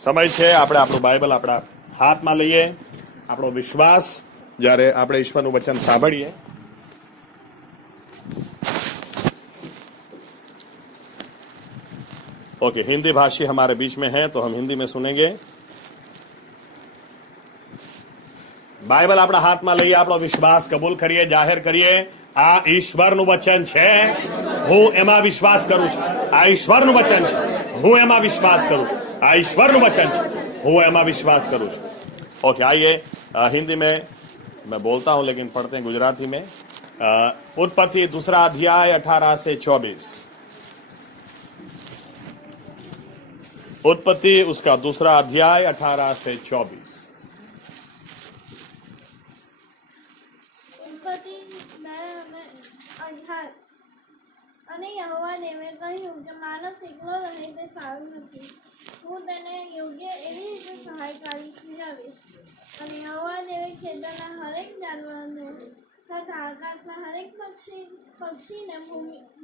સમય છે આપણે આપણું બાઇબલ આપણા હાથમાં લઈએ, આપણો વિશ્વાસ જ્યારે આપણે ઈશ્વરનું વચન સાંભળીએ. ओके, हिंदी भाषी हमारे बीच में है तो हम हिंदी में सुनेंगे. બાઇબલ આપણા હાથમાં લઈએ, આપણો વિશ્વાસ કબૂલ કરીએ, જાહેર કરીએ, આ ઈશ્વરનું વચન છે, હું એમાં વિશ્વાસ કરું છું. આ ઈશ્વરનું વચન છે, હું એમાં વિશ્વાસ કરું છું. આ ईश्वरનું वचन છે, હું એમાં વિશ્વાસ કરું છું. ओके, आइए हिंदी में मैं बोलता हूं लेकिन पढ़ते हैं गुजराती में. उत्पत्ति 2 अध्याय 18 से 24. उत्पत्ति उसका 2 अध्याय 18 से 24. અને યહોવા દેવે કહ્યું કે માણસ એકલો રહે તે સારું નથી, હું તેને યોગ્ય એવી રીતે સહાયકારી સૂચવીશ. અને યહોવા દેવે ખેતરના હરેક જાનવરને તથા આકાશના હરેક પક્ષીને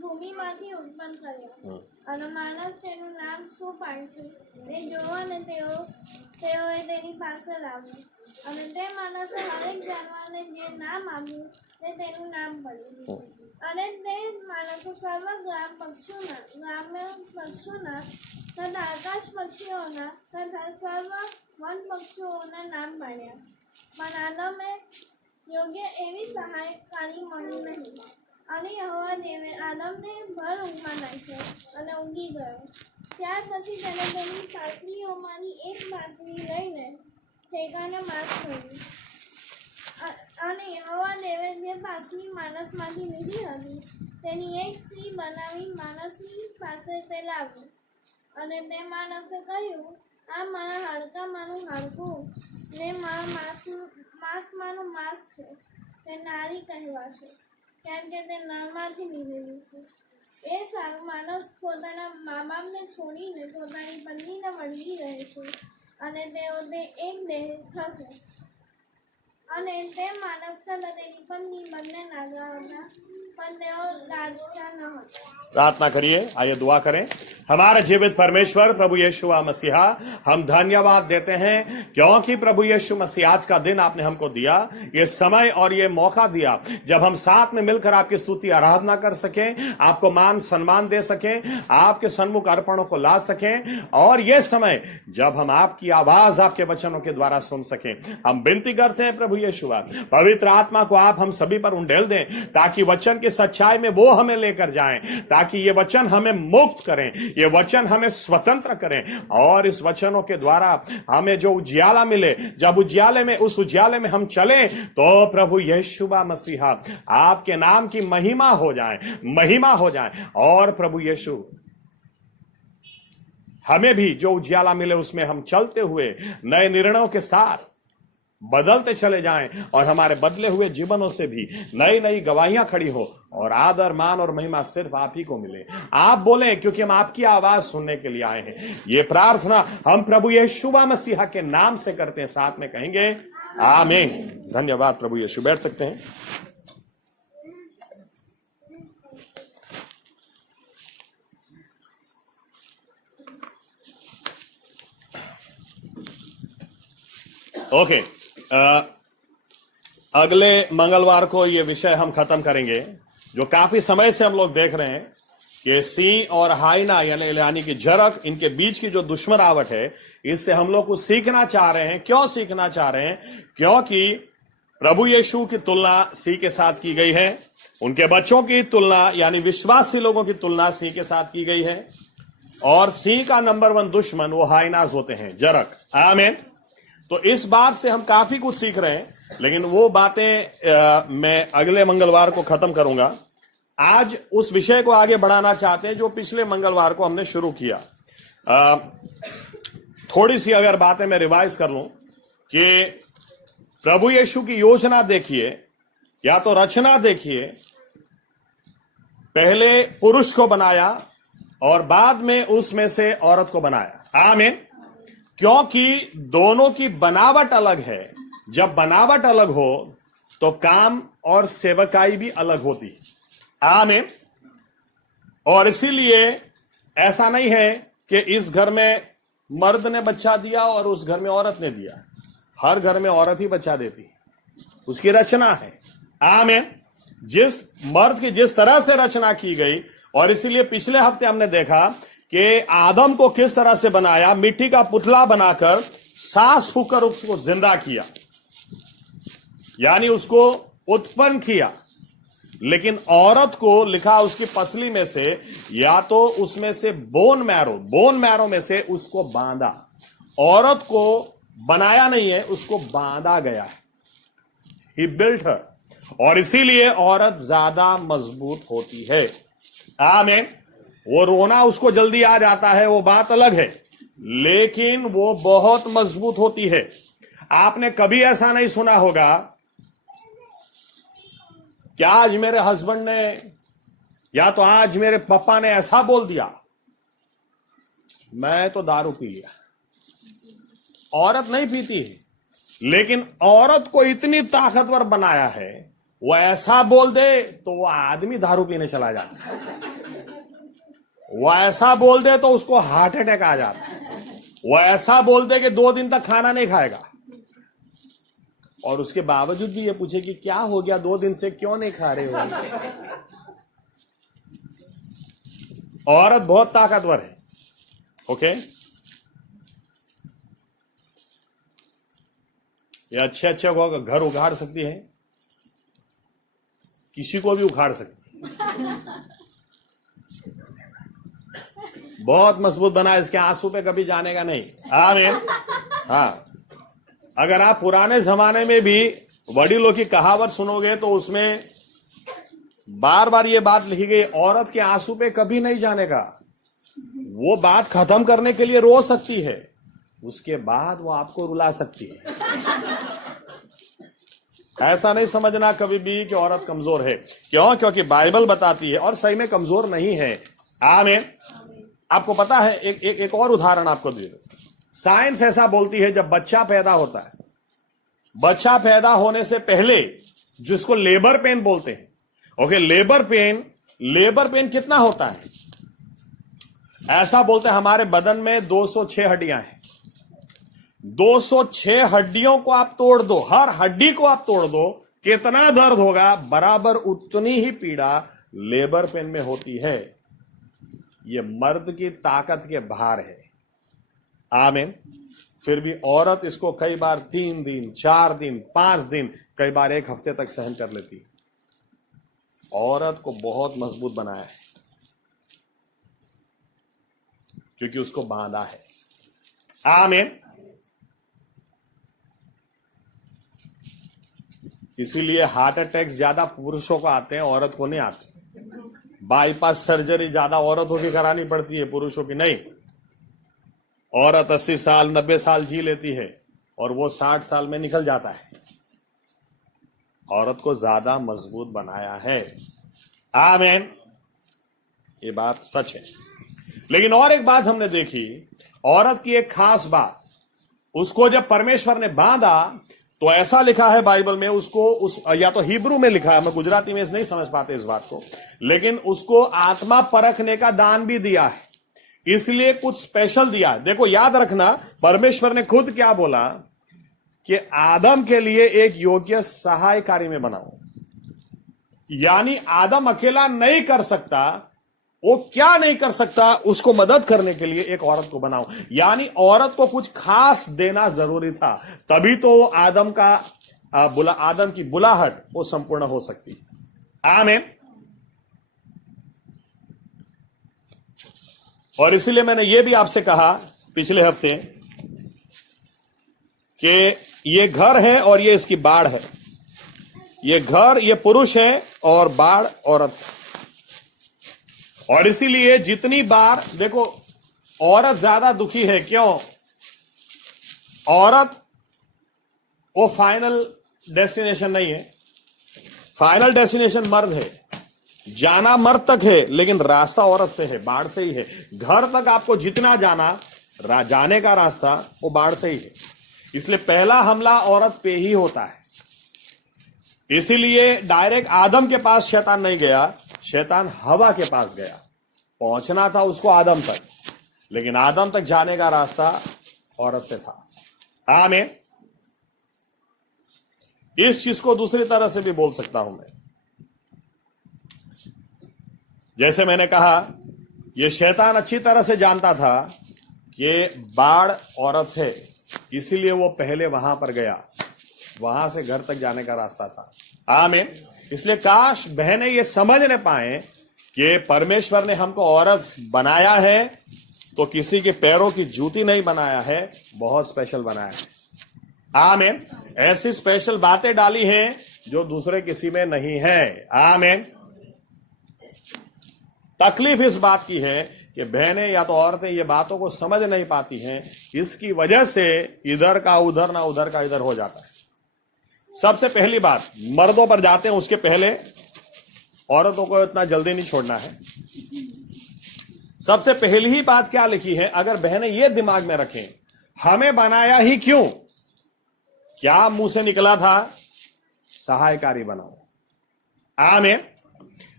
ભૂમિમાંથી ઉત્પન્ન કર્યા. અને માણસ તેનું નામ શું પાડશે તે જોવાને તેઓએ તેની પાસે લાવ્યું. અને તે માણસે હરેક જાનવરને જે નામ આપ્યું તે તેનું નામ પડ્યું. અને તે માણસે સર્વ ગ્રામ્ય પક્ષીઓના તથા આકાશ પક્ષીઓના તથા સર્વ વન પક્ષીઓના નામ પાડ્યા. પણ આદમે યોગ્ય એવી સહાયકારી મળી નહીં. અને યહોવા દેવે આદમને ભર ઊંઘમાં નાખ્યો અને ઊંઘી ગયો. ત્યાર પછી તેને તેની પાસળીઓમાંની એક પાસળી લઈને ઠેકાણે માસ કર્યું. અને યહોવા દેવે જે પાસળી માણસમાંથી લીધી હતી તેની એક સ્ત્રી બનાવી માણસની પાસે તે લાવ્યું. અને તે માણસે કહ્યું, આ મારા હાડકામાંનું હાડકું ને મારા માંસમાંનું માંસ છે. તે નારી કહેવાશે, કારણ કે તે નરમાંથી લીધેલું છે. એ સારું, માણસ પોતાના મા બાપને છોડીને પોતાની પત્નીને વળગી રહેશે અને તેઓ તે એક દેહ થશે. અને તે માણસ તથા તેની પત્ની બંને નાગા હતા, પણ તેઓ લાજતા ન હતા. प्रार्थना करिए, आइए दुआ करें. हमारे जीवित परमेश्वर प्रभु यीशु मसीहा, हम धन्यवाद देते हैं क्योंकि प्रभु यीशु मसीह आज का दिन आपने हमको दिया, ये समय और ये मौका दिया जब हम साथ में मिलकर आपकी स्तुति आराधना कर सकें, आपको मान सम्मान दे सकें, आपके सन्मुख अर्पणों को ला सकें, और ये समय जब हम आपकी आवाज आपके वचनों के द्वारा सुन सकें. हम विनती करते हैं प्रभु यीशु, पवित्र आत्मा को आप हम सभी पर उंडेल दें ताकि वचन की सच्चाई में वो हमें लेकर जाएं, ताकि ये वचन हमें मुक्त करें, ये वचन हमें स्वतंत्र करें, और इस वचनों के द्वारा हमें जो उजियाला मिले, जब उस उजियाले में हम चलें तो प्रभु यीशु मसीहा आपके नाम की महिमा हो जाए. और प्रभु यीशु हमें भी जो उजियाला मिले उसमें हम चलते हुए नए निर्णयों के साथ बदलते चले जाएं, और हमारे बदले हुए जीवनों से भी नई नई गवाहियां खड़ी हो, और आदर मान और महिमा सिर्फ आप ही को मिले. आप बोलें, क्योंकि हम आपकी आवाज सुनने के लिए आए हैं. ये प्रार्थना हम प्रभु यीशु मसीहा के नाम से करते हैं, साथ में कहेंगे आमीन. धन्यवाद प्रभु यीशु. बैठ सकते हैं. ओके, अगले मंगलवार को ये विषय हम खत्म करेंगे जो काफी समय से हम लोग देख रहे हैं कि सिंह और हाइना यानी कि जरक, इनके बीच की जो दुश्मनावट है, इससे हम लोग कुछ सीखना चाह रहे हैं. क्यों सीखना चाह रहे हैं? क्योंकि प्रभु यीशु की तुलना सिंह के साथ की गई है, उनके बच्चों की तुलना यानी विश्वासी लोगों की तुलना सिंह के साथ की गई है, और सिंह का नंबर 1 दुश्मन वो हाइनाज होते हैं, जरक. आमीन. तो इस बात से हम काफी कुछ सीख रहे हैं, लेकिन वो बातें मैं अगले मंगलवार को खत्म करूंगा. आज उस विषय को आगे बढ़ाना चाहते हैं जो पिछले मंगलवार को हमने शुरू किया. थोड़ी सी अगर बातें मैं रिवाइज कर लूं कि प्रभु यीशु की योजना देखिए या तो रचना देखिए. पहले पुरुष को बनाया और बाद में उसमें से औरत को बनाया. आमीन. क्योंकि दोनों की बनावट अलग है. जब बनावट अलग हो तो काम और सेवकाई भी अलग होती. आमीन. और इसीलिए ऐसा नहीं है कि इस घर में मर्द ने बच्चा दिया और उस घर में औरत ने दिया। हर घर में औरत ही बच्चा देती, उसकी रचना है। आमीन। जिस मर्द की जिस तरह से रचना की गई, और इसीलिए पिछले हफ्ते हमने देखा कि आदम को किस तरह से बनाया, मिट्टी का पुतला बनाकर सांस फूंककर उसको जिंदा किया, यानी उसको उत्पन्न किया। लेकिन औरत को लिखा उसकी पसली में से, या तो उसमें से बोन मैरो में से उसको बांधा। औरत को बनाया नहीं है, उसको बांधा गया है। ही बिल्ट हर, और इसीलिए औरत ज्यादा मजबूत होती है। आमीन। वो रोना उसको जल्दी आ जाता है, वो बात अलग है, लेकिन वो बहुत मजबूत होती है। आपने कभी ऐसा नहीं सुना होगा कि आज मेरे हस्बैंड ने या तो आज मेरे पापा ने ऐसा बोल दिया, मैं तो दारू पी लिया। औरत नहीं पीती है, लेकिन औरत को इतनी ताकतवर बनाया है, वो ऐसा बोल दे तो वो आदमी दारू पीने चला जाता है। वो ऐसा बोल दे तो उसको हार्ट अटैक आ जाता है। वो ऐसा बोल दे कि 2 दिन तक खाना नहीं खाएगा, और उसके बावजूद भी ये पूछे कि क्या हो गया, 2 दिन से क्यों नहीं खा रहे हो। औरत बहुत ताकतवर है। ओके, ये अच्छे अच्छे घर उखाड़ सकती है, किसी को भी उखाड़ सकती है। बहुत मजबूत बना, इसके आंसू पे कभी जाने का नहीं। आमीन। हाँ, अगर आप पुराने जमाने में भी वडीलों की कहावत सुनोगे तो उसमें बार बार ये बात लिखी गई, औरत के आंसू पे कभी नहीं जाने का। वो बात खत्म करने के लिए रो सकती है, उसके बाद वो आपको रुला सकती है। ऐसा नहीं समझना कभी भी कि औरत कमजोर है। क्यों? क्योंकि बाइबल बताती है, और सही में कमजोर नहीं है। आमीन। आपको पता है, एक और उदाहरण आपको दे दो। साइंस ऐसा बोलती है, जब बच्चा पैदा होता है, बच्चा पैदा होने से पहले जिसको लेबर पेन बोलते हैं, ओके, लेबर पेन कितना होता है? ऐसा बोलते हैं हमारे बदन में 206 हड्डियां हैं। 206 हड्डियों को आप तोड़ दो, हर हड्डी को आप तोड़ दो, कितना दर्द होगा? बराबर उतनी ही पीड़ा लेबर पेन में होती है। ये मर्द की ताकत के बाहर है। आमीन। फिर भी औरत इसको कई बार 3 दिन, 4 दिन, 5 दिन, कई बार 1 हफ्ते तक सहन कर लेती। औरत को बहुत मजबूत बनाया है, क्योंकि उसको बांधा है। आमीन। इसीलिए हार्ट अटैक ज्यादा पुरुषों को आते हैं, औरत को नहीं आते। बाईपास सर्जरी ज्यादा औरतों की करानी पड़ती है, पुरुषों की नहीं। औरत 80 साल 90 साल जी लेती है, और वो 60 साल में निकल जाता है। औरत को ज्यादा मजबूत बनाया है। आमीन। ये बात सच है। लेकिन और एक बात हमने देखी, औरत की एक खास बात, उसको जब परमेश्वर ने बांधा तो ऐसा लिखा है बाइबल में, उसको या तो हिब्रू में लिखा है, मैं गुजराती में नहीं समझ पाते इस बात को, लेकिन उसको आत्मा परखने का दान भी दिया है। इसलिए कुछ स्पेशल दिया है। देखो, याद रखना, परमेश्वर ने खुद क्या बोला कि आदम के लिए एक योग्य सहायकारी में बनाओ। यानी आदम अकेला नहीं कर सकता, वो क्या नहीं कर सकता, उसको मदद करने के लिए एक औरत को बनाओ। यानी औरत को कुछ खास देना जरूरी था, तभी तो आदम की बुलाहट वो संपूर्ण हो सकती। आमीन। और इसीलिए मैंने ये भी आपसे कहा पिछले हफ्ते कि ये घर है और ये इसकी बाढ़ है। ये घर, ये पुरुष है, और बाढ़ औरत है। और इसीलिए जितनी बार देखो, औरत ज्यादा दुखी है। क्यों? औरत वो फाइनल डेस्टिनेशन नहीं है, फाइनल डेस्टिनेशन मर्द है। जाना मर्द तक है, लेकिन रास्ता औरत से है, बाढ़ से ही है। घर तक आपको जितना जाने का रास्ता वो बाढ़ से ही है। इसलिए पहला हमला औरत पे ही होता है। इसीलिए डायरेक्ट आदम के पास शैतान नहीं गया, शैतान हवा के पास गया। पहुंचना था उसको आदम तक, लेकिन आदम तक जाने का रास्ता औरत से था। आमीन। इस चीज को दूसरी तरह से भी बोल सकता हूं मैं। जैसे मैंने कहा, यह शैतान अच्छी तरह से जानता था कि बाढ़ औरत है, इसीलिए वो पहले वहां पर गया, वहां से घर तक जाने का रास्ता था। आमीन। इसलिए काश बहनें ये समझ न पाए कि परमेश्वर ने हमको औरत बनाया है तो किसी के पैरों की जूती नहीं बनाया है, बहुत स्पेशल बनाया है। आमीन। ऐसी स्पेशल बातें डाली हैं जो दूसरे किसी में नहीं है। आमीन। तकलीफ इस बात की है कि बहनें या तो औरतें ये बातों को समझ नहीं पाती हैं, इसकी वजह से इधर का उधर ना उधर का इधर हो जाता है। सबसे पहली बात, मर्दों पर जाते हैं उसके पहले औरतों को इतना जल्दी नहीं छोड़ना है। सबसे पहली ही बात क्या लिखी है, अगर बहनें ये दिमाग में रखें, हमें बनाया ही क्यों? क्या मुंह से निकला था? सहायकारी बनाओ। आमीन।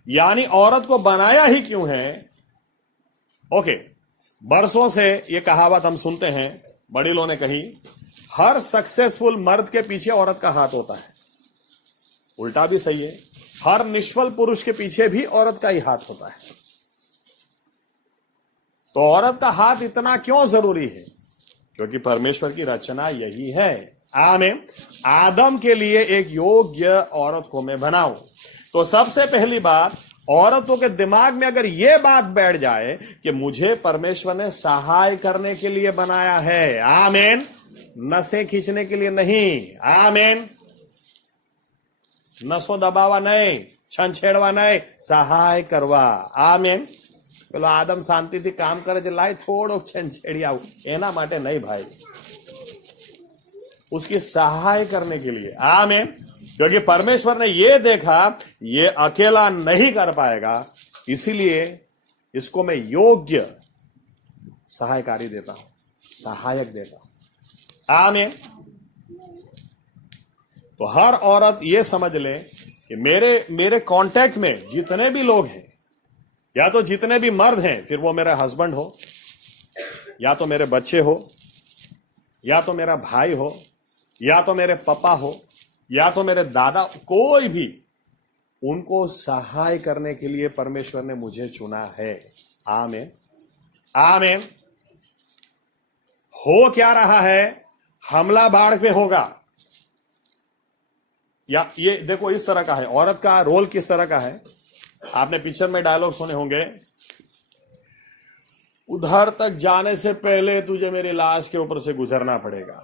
यानी औरत को बनाया ही क्यों है? ओके, बरसों से ये कहावत हम सुनते हैं, बड़ीलों ने कही, हर सक्सेसफुल मर्द के पीछे औरत का हाथ होता है। उल्टा भी सही है, हर निष्फल पुरुष के पीछे भी औरत का ही हाथ होता है। तो औरत का हाथ इतना क्यों जरूरी है? क्योंकि परमेश्वर की रचना यही है। आमीन। आदम के लिए एक योग्य औरत को मैं बनाऊं। तो सबसे पहली बात, औरतों के दिमाग में अगर यह बात बैठ जाए कि मुझे परमेश्वर ने सहाय करने के लिए बनाया है, आमीन, नसें खींचने के लिए नहीं। आमीन। नसों दबावा नहीं, छन छेड़वा नहीं, सहाय करवा। आमीन। પેલો આદમ શાંતિથી કામ કરે છે, લાય થોડોક છેડી આવું, એના માટે નહીં ભાઈ, उसकी सहाय करने के लिए। आमीन। क्योंकि परमेश्वर ने यह देखा ये अकेला नहीं कर पाएगा, इसीलिए इसको मैं योग्य सहायकारी देता हूं, सहायक देता हूं। आमीन। तो हर औरत ये समझ ले कि मेरे कांटेक्ट में जितने भी लोग हैं, या तो जितने भी मर्द हैं, फिर वो मेरा हस्बैंड हो, या तो मेरे बच्चे हो, या तो मेरा भाई हो, या तो मेरे पापा हो, या तो मेरे दादा, कोई भी, उनको सहाय करने के लिए परमेश्वर ने मुझे चुना है। आमीन। आमीन। हो क्या रहा है? हमला बाढ़ पे होगा, या ये देखो इस तरह का है, औरत का रोल किस तरह का है। आपने पिक्चर में डायलॉग सुने होंगे, उधर तक जाने से पहले तुझे मेरी लाश के ऊपर से गुजरना पड़ेगा।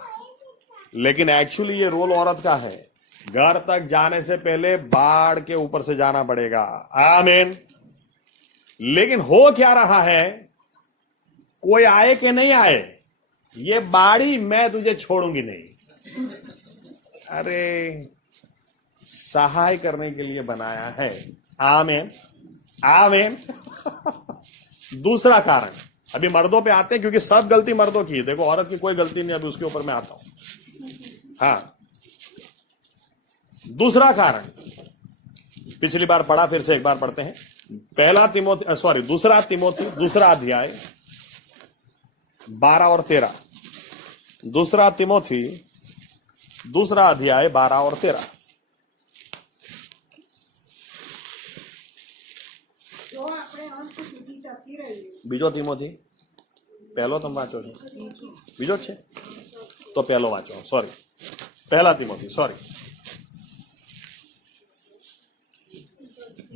लेकिन एक्चुअली ये रोल औरत का है, घर तक जाने से पहले बाढ़ के ऊपर से जाना पड़ेगा। आमीन। लेकिन हो क्या रहा है, कोई आए कि नहीं आए, ये बाड़ी मैं तुझे छोड़ूंगी नहीं। अरे, सहाय करने के लिए बनाया है। आमीन। आमीन। दूसरा कारण, अभी मर्दों पे आते हैं, क्योंकि सब गलती मर्दों की है। देखो औरत की कोई गलती नहीं, अभी उसके ऊपर मैं आता हूं। हाँ, दूसरा कारण पिछली बार पढ़ा, फिर से एक बार पढ़ते हैं। दूसरा तिमोथी दूसरा अध्याय 12 और 13। दूसरा तिमोथी दूसरा अध्याय 12 और 13। બીજો તિમોથી પહેલો તમે વાંચો છો, બીજો છે તો પહેલો વાંચો, સોરી, પહેલા તિમોથી, સોરી,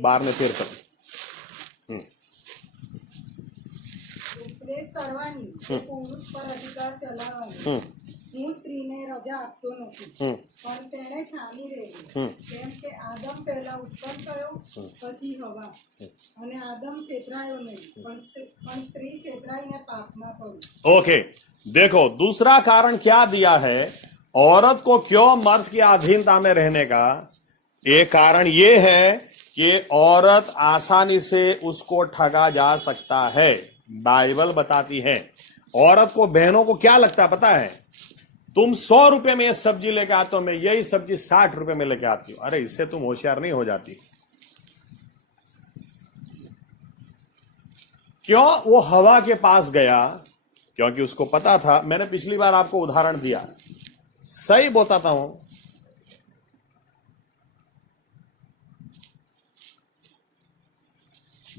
12 ને 13 કરો। ઉપદેશ કરવાની, પુરુષ પર અધિકાર ચલાવવાની, હું સ્ત્રીને રજા આપતો નથી, પણ તેણે છાની રહેવું, કેમ કે આદમ પહેલા ઉત્પન્ન થયો, પછી હવા, અને આદમ છેતરાયો નહીં, પણ સ્ત્રી છેતરાઈને પાપમાં પડી। ओके, देखो दूसरा कारण क्या दिया है, औरत को क्यों मर्द की अधीनता में रहने का। एक कारण यह है कि औरत आसानी से उसको ठगा जा सकता है। बाइबल बताती है, औरत को, बहनों को क्या लगता है पता है, तुम 100 रुपए में ये सब्जी लेके आते हो, मैं यही सब्जी 60 रुपए में लेके आती हूं। अरे इससे तुम होशियार नहीं हो जाती। क्यों वो हवा के पास गया? क्योंकि उसको पता था, मैंने पिछली बार आपको उदाहरण दिया, सही बताता हूं,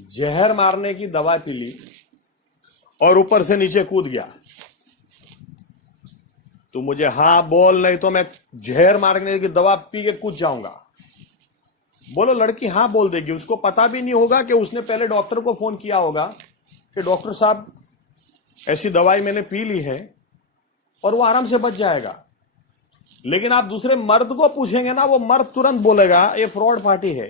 जहर मारने की दवा पी ली और ऊपर से नीचे कूद गया। तो मुझे हाँ बोल, नहीं तो मैं जहर मारने की दवा पी के कूद जाऊंगा। बोलो, लड़की हाँ बोल देगी। उसको पता भी नहीं होगा कि उसने पहले डॉक्टर को फोन किया होगा कि डॉक्टर साहब ऐसी दवाई मैंने पी ली है, और वो आराम से बच जाएगा। लेकिन आप दूसरे मर्द को पूछेंगे ना, वो मर्द तुरंत बोलेगा ये फ्रॉड पार्टी है।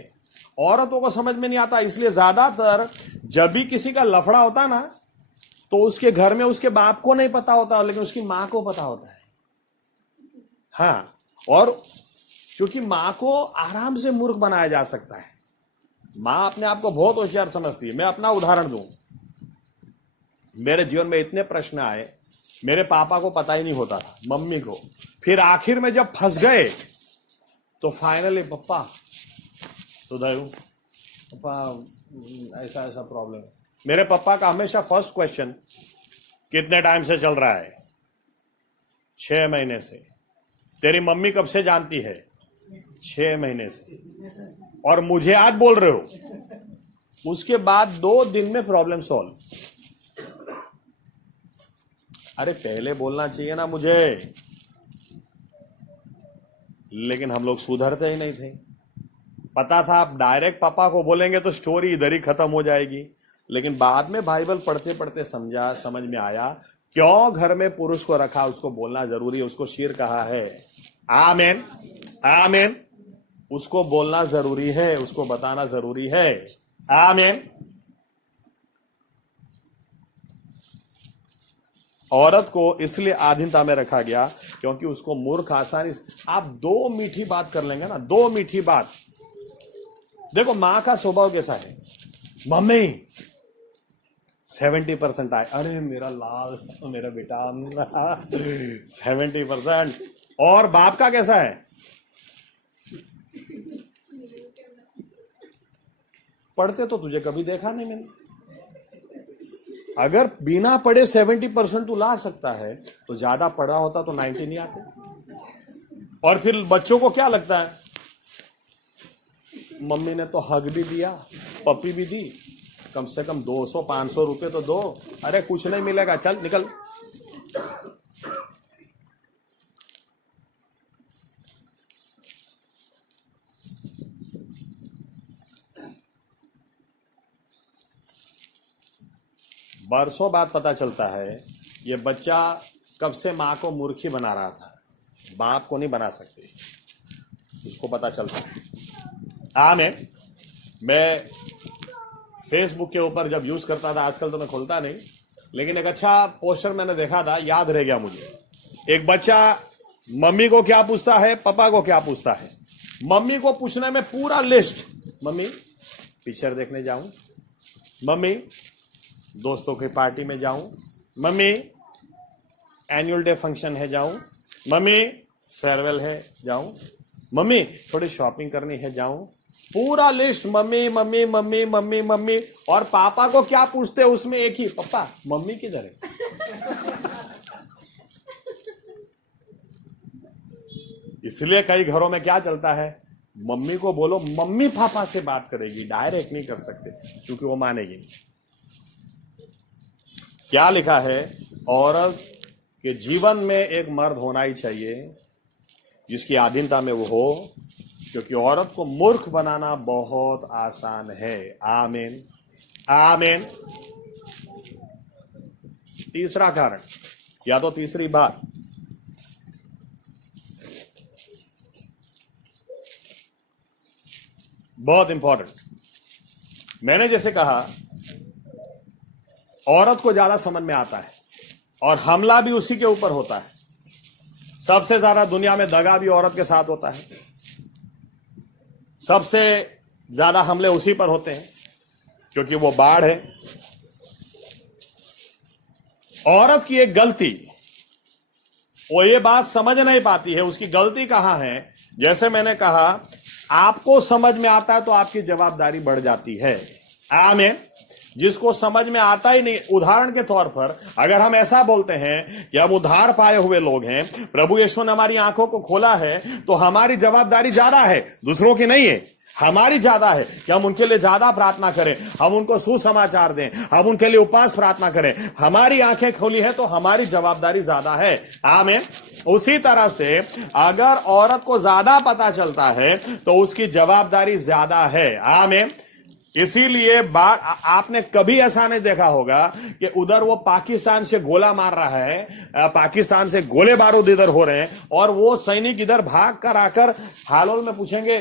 औरतों को समझ में नहीं आता, इसलिए ज्यादातर जब भी किसी का लफड़ा होता ना, तो उसके घर में उसके बाप को नहीं पता होता, लेकिन उसकी मां को पता होता है। हाँ, और क्योंकि मां को आराम से मूर्ख बनाया जा सकता है। मां अपने आप को बहुत होशियार समझती है। मैं अपना उदाहरण दूं, मेरे जीवन में इतने प्रश्न आए, मेरे पापा को पता ही नहीं होता था, मम्मी को। फिर आखिर में जब फंस गए तो फाइनली पप्पा तो दयू, पापा ऐसा ऐसा प्रॉब्लम। मेरे पापा का हमेशा फर्स्ट क्वेश्चन, कितने टाइम से चल रहा है? 6 महीने से। तेरी मम्मी कब से जानती है? 6 महीने से। और मुझे आज बोल रहे हो? उसके बाद 2 दिन में प्रॉब्लम सॉल्व। अरे पहले बोलना चाहिए ना मुझे, लेकिन हम लोग सुधरते ही नहीं थे। पता था आप डायरेक्ट पापा को बोलेंगे तो स्टोरी इधर ही खत्म हो जाएगी। लेकिन बाद में बाइबल पढ़ते पढ़ते समझ में आया, क्यों घर में पुरुष को रखा, उसको बोलना जरूरी है। उसको शीर कहा है। आमेन, आमेन। उसको बोलना जरूरी है, उसको बताना जरूरी है। आमेन। औरत को इसलिए अधीनता में रखा गया क्योंकि उसको मूर्ख आसानी से, आप 2 मीठी बात कर लेंगे ना, 2 मीठी बात। देखो मां का स्वभाव कैसा है, मम्मी 70% आए, अरे मेरा लाल, मेरा बेटा 70%। और बाप का कैसा है? पढ़ते तो तुझे कभी देखा नहीं मैंने। अगर बिना पढ़े 70% तू ला सकता है, तो ज्यादा पढ़ा होता तो 90 नहीं आते। और फिर बच्चों को क्या लगता है, मम्मी ने तो हग भी दिया, पप्पी भी दी, कम से कम 200-500 रुपए तो दो। अरे कुछ नहीं मिलेगा, चल निकल। बरसों बाद पता चलता है ये बच्चा कब से मां को मूर्खी बना रहा था, बाप को नहीं बना सकते, उसको पता चलता है। आमेन। मैं फेसबुक के ऊपर जब यूज करता था, आजकल तो मैं खोलता नहीं, लेकिन एक अच्छा पोस्टर मैंने देखा था, याद रह गया मुझे। एक बच्चा मम्मी को क्या पूछता है, पापा को क्या पूछता है। मम्मी को पूछने में पूरा लिस्ट, मम्मी पिक्चर देखने जाऊं, मम्मी दोस्तों की पार्टी में जाऊं, मम्मी एनुअल डे फंक्शन है जाऊं, मम्मी फेयरवेल है जाऊं, मम्मी थोड़ी शॉपिंग करनी है जाऊं। पूरा list, mummy mummy mummy mummy mummy. और पापा को क्या पूछते हैं उसमें एक ही, पापा मम्मी किधर है? इसलिए कई घरों में क्या चलता है, मम्मी को बोलो मम्मी पापा से बात करेगी, डायरेक्ट नहीं कर सकते क्योंकि वो मानेगी नहीं। क्या लिखा है, औरत के जीवन में एक मर्द होना ही चाहिए जिसकी अधीनता में वो हो, क्योंकि औरत को मूर्ख बनाना बहुत आसान है। आमीन, आमीन। तीसरा कारण या तो तीसरी बात, बहुत इंपॉर्टेंट, मैंने जैसे कहा औरत को ज्यादा समझ में आता है और हमला भी उसी के ऊपर होता है। सबसे ज्यादा दुनिया में दगा भी औरत के साथ होता है, सबसे ज्यादा हमले उसी पर होते हैं क्योंकि वो बाढ़ है। औरत की एक गलती, वो ये बात समझ नहीं पाती है उसकी गलती कहां है। जैसे मैंने कहा, आपको समझ में आता है तो आपकी जवाबदारी बढ़ जाती है। आमीन। जिसको समझ में आता ही नहीं। उदाहरण के तौर पर अगर हम ऐसा बोलते हैं कि हम उद्धार पाए हुए लोग हैं, प्रभु यीशु ने हमारी आंखों को खोला है, तो हमारी जवाबदारी ज्यादा है, दूसरों की नहीं है, हमारी ज्यादा है कि हम उनके लिए ज्यादा प्रार्थना करें, हम उनको सुसमाचार दें, हम उनके लिए उपवास प्रार्थना करें। हमारी आंखें खोली है तो हमारी जवाबदारी ज्यादा है। आमीन। उसी तरह से अगर औरत को ज्यादा पता चलता है तो उसकी जवाबदारी ज्यादा है। आमीन। इसीलिए आपने कभी ऐसा नहीं देखा होगा कि उधर वो पाकिस्तान से गोला मार रहा है, पाकिस्तान से गोले बारूद इधर हो रहे हैं, और वो सैनिक इधर भाग कर आकर हालोल में पूछेंगे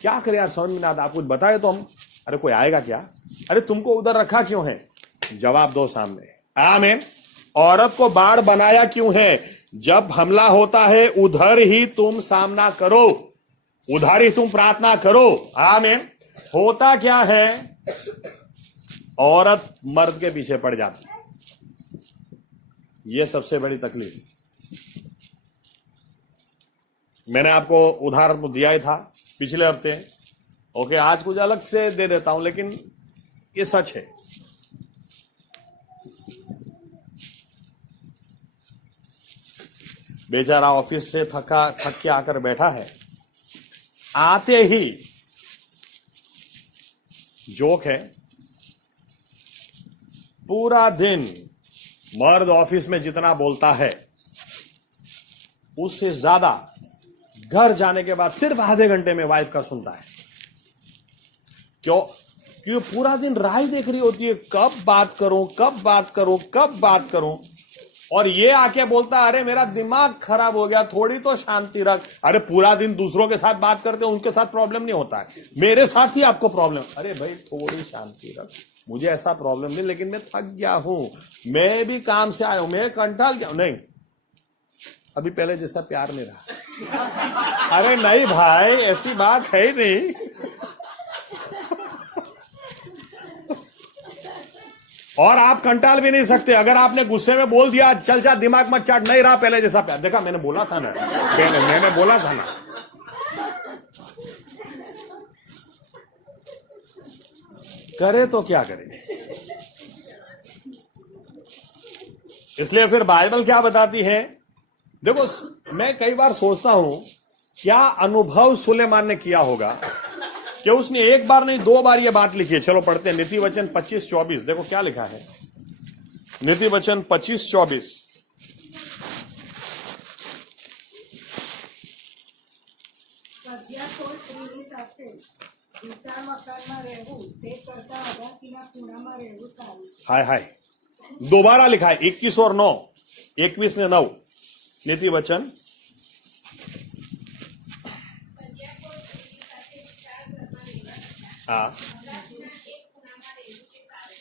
क्या करे यार, समझ में ना आता, आप कुछ बताए तो हम, अरे कोई आएगा क्या, अरे तुमको उधर रखा क्यों है, जवाब दो सामने। आमीन। औरत को बाढ़ बनाया क्यों है? जब हमला होता है उधर ही तुम सामना करो, उधर ही तुम प्रार्थना करो। आमीन। होता क्या है, औरत मर्द के पीछे पड़ जाती है, यह सबसे बड़ी तकलीफ। मैंने आपको उदाहरण तो दिया ही था पिछले हफ्ते, ओके, आज कुछ अलग से दे देता हूं, लेकिन ये सच है। बेचारा ऑफिस से थक के आकर बैठा है, आते ही जोक है, पूरा दिन मर्द ऑफिस में जितना बोलता है उससे ज्यादा घर जाने के बाद सिर्फ आधे घंटे में वाइफ का सुनता है। क्यों? क्यों? पूरा दिन राह देख रही होती है, कब बात करूं, कब बात करूं, कब बात करूं, और ये आके बोलता है अरे मेरा दिमाग खराब हो गया, थोड़ी तो शांति रख। अरे पूरा दिन दूसरों के साथ बात करते हो, उनके साथ प्रॉब्लम नहीं होता है, मेरे साथ ही आपको प्रॉब्लम। अरे भाई थोड़ी शांति रख, मुझे ऐसा प्रॉब्लम नहीं, लेकिन मैं थक गया हूं, मैं भी काम से आया हूं, मैं कंटाल गया हूं। नहीं, अभी पहले जैसा प्यार नहीं रहा। अरे नहीं भाई, ऐसी बात है ही नहीं। और आप कंटाल भी नहीं सकते। अगर आपने गुस्से में बोल दिया चल जा दिमाग मत चाट, नहीं रहा पहले जैसा प्यार। देखा, मैंने बोला था ना, मैंने बोला था ना। करे तो क्या करे। इसलिए फिर बाइबल क्या बताती है, देखो मैं कई बार सोचता हूं क्या अनुभव सुलेमान ने किया होगा कि उसने एक बार नहीं दो बार ये बात लिखी है। चलो पढ़ते हैं नीति वचन 25-24। देखो क्या लिखा है, नीति वचन 25-24। સજ્જાખોર સ્ત્રીની સાથે વિશાળ મકાનમાં રહેવું તે કરતા અગાસીના ખૂણામાં રહેવું સારું છે। हाय हाय, दोबारा लिखा है 21 और 9, 21 ने 9, नीति वचन। हाँ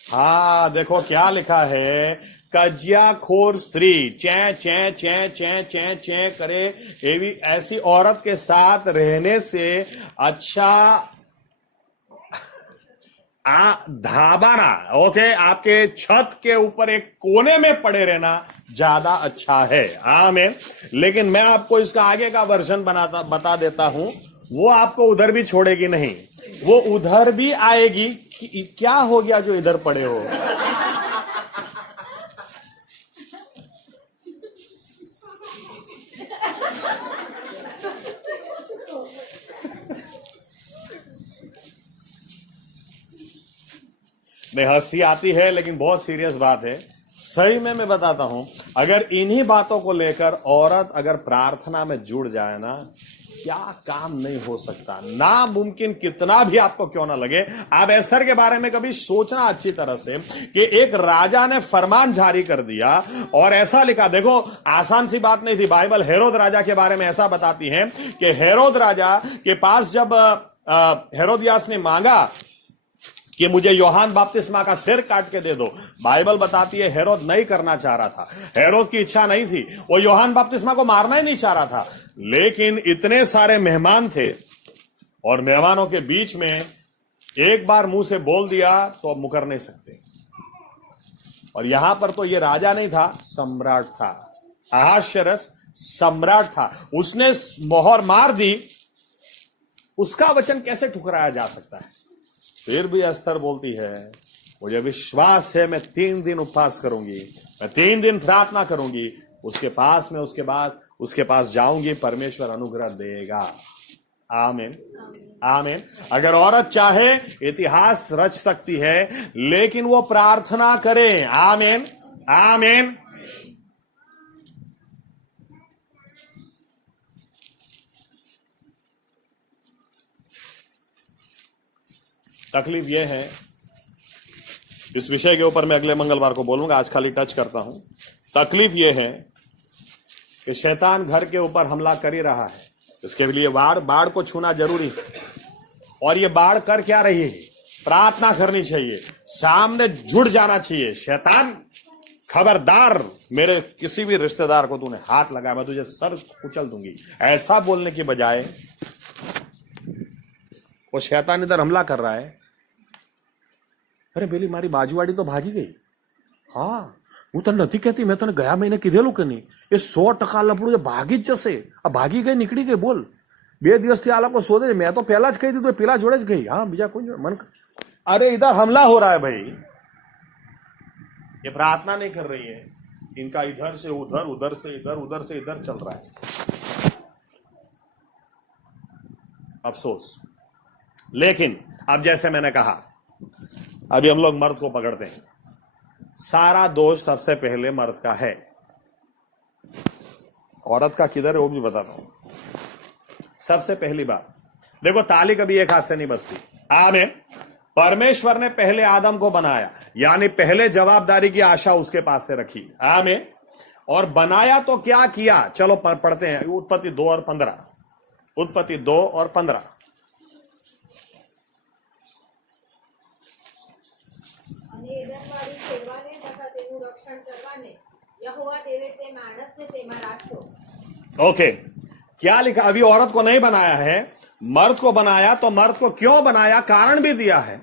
हाँ, देखो क्या लिखा है, कजियाखोर स्त्री चै चै चै चै चै चै करे एवी ऐसी औरत के साथ रहने से अच्छा धाबाना, ओके, आपके छत के ऊपर एक कोने में पड़े रहना ज्यादा अच्छा है। आमीन। लेकिन मैं आपको इसका आगे का वर्जन बता देता हूं, वो आपको उधर भी छोड़ेगी नहीं, वो उधर भी आएगी। क्या हो गया जो इधर पड़े हो? नहीं, हंसी आती है लेकिन बहुत सीरियस बात है। सही में मैं बताता हूं, अगर इन्हीं बातों को लेकर औरत अगर प्रार्थना में जुड़ जाए ना, क्या काम नहीं हो सकता। नामुमकिन कितना भी आपको क्यों ना लगे। आप एस्तर के बारे में कभी सोचना अच्छी तरह से कि एक राजा ने फरमान जारी कर दिया और ऐसा लिखा, देखो आसान सी बात नहीं थी। बाइबल हेरोद राजा के बारे में ऐसा बताती है कि हेरोद राजा के पास जब हेरोदियास ने मांगा कि मुझे यूहन्ना बपतिस्मा का सिर काट के दे दो, बाइबल बताती है हेरोद नहीं करना चाह रहा था, हेरोद की इच्छा नहीं थी, वो यूहन्ना बपतिस्मा को मारना ही नहीं चाह रहा था। लेकिन इतने सारे मेहमान थे और मेहमानों के बीच में एक बार मुंह से बोल दिया तो अब मुकर नहीं सकते। और यहां पर तो ये राजा नहीं था, सम्राट था, अहश्वेरोश सम्राट था। उसने मोहर मार दी, उसका वचन कैसे ठुकराया जा सकता है? फिर भी एस्तर बोलती है मुझे विश्वास है मैं 3 दिन उपवास करूंगी, मैं 3 दिन प्रार्थना करूंगी, उसके पास में उसके पास जाऊंगी, परमेश्वर अनुग्रह देगा। आमीन आमीन। अगर औरत चाहे इतिहास रच सकती है, लेकिन वो प्रार्थना करे। आमीन आमीन। तकलीफ यह है, इस विषय के ऊपर मैं अगले मंगलवार को बोलूंगा, आज खाली टच करता हूं। तकलीफ यह है कि शैतान घर के ऊपर हमला कर ही रहा है। इसके लिए बाढ़ को छूना जरूरी है। और ये बाढ़ कर क्या रही है? प्रार्थना करनी चाहिए, सामने जुड़ जाना चाहिए। शैतान खबरदार, मेरे किसी भी रिश्तेदार को तूने हाथ लगाया मैं तुझे सर कुचल दूंगी, ऐसा बोलने की बजाय वो शैतान इधर हमला कर रहा है। अरे बेली मारी बाजूवाड़ी तो भागी गई। હા હું તને નથી કહેતી, મેં તને ગયા મહિને કીધેલું કે નહીં? એ 100% લફડું છે, ભાગી જ જશે। આ ભાગી ગઈ, નીકળી ગઈ, બોલ। 2 દિવસથી આ લોકો શોધે, મેં તો પહેલા જ કહી દીધું, પેલા જોડે જ ગઈ। હા, બીજા કોઈ જોડે मन। अरे इधर हमला हो रहा है भाई, ये प्रार्थना नहीं कर रही है, इनका इधर से उधर, उधर से इधर, उधर से इधर चल रहा है। अफसोस। लेकिन अब जैसे मैंने कहा, अभी हम लोग मर्द को पकड़ते हैं। सारा दोष सबसे पहले मर्द का है, औरत का किधर है वो भी बताता हूं। सबसे पहली बात देखो, ताली कभी एक हाथ से नहीं बजती। आमीन। परमेश्वर ने पहले आदम को बनाया, यानी पहले जवाबदारी की आशा उसके पास से रखी। आमीन। और बनाया तो क्या किया, चलो पढ़ते हैं उत्पत्ति 2 और 15। उत्पत्ति 2 और 15। ओके, क्या लिखा? अभी औरत को नहीं बनाया है, मर्द को बनाया। तो मर्द को क्यों बनाया, कारण भी दिया है।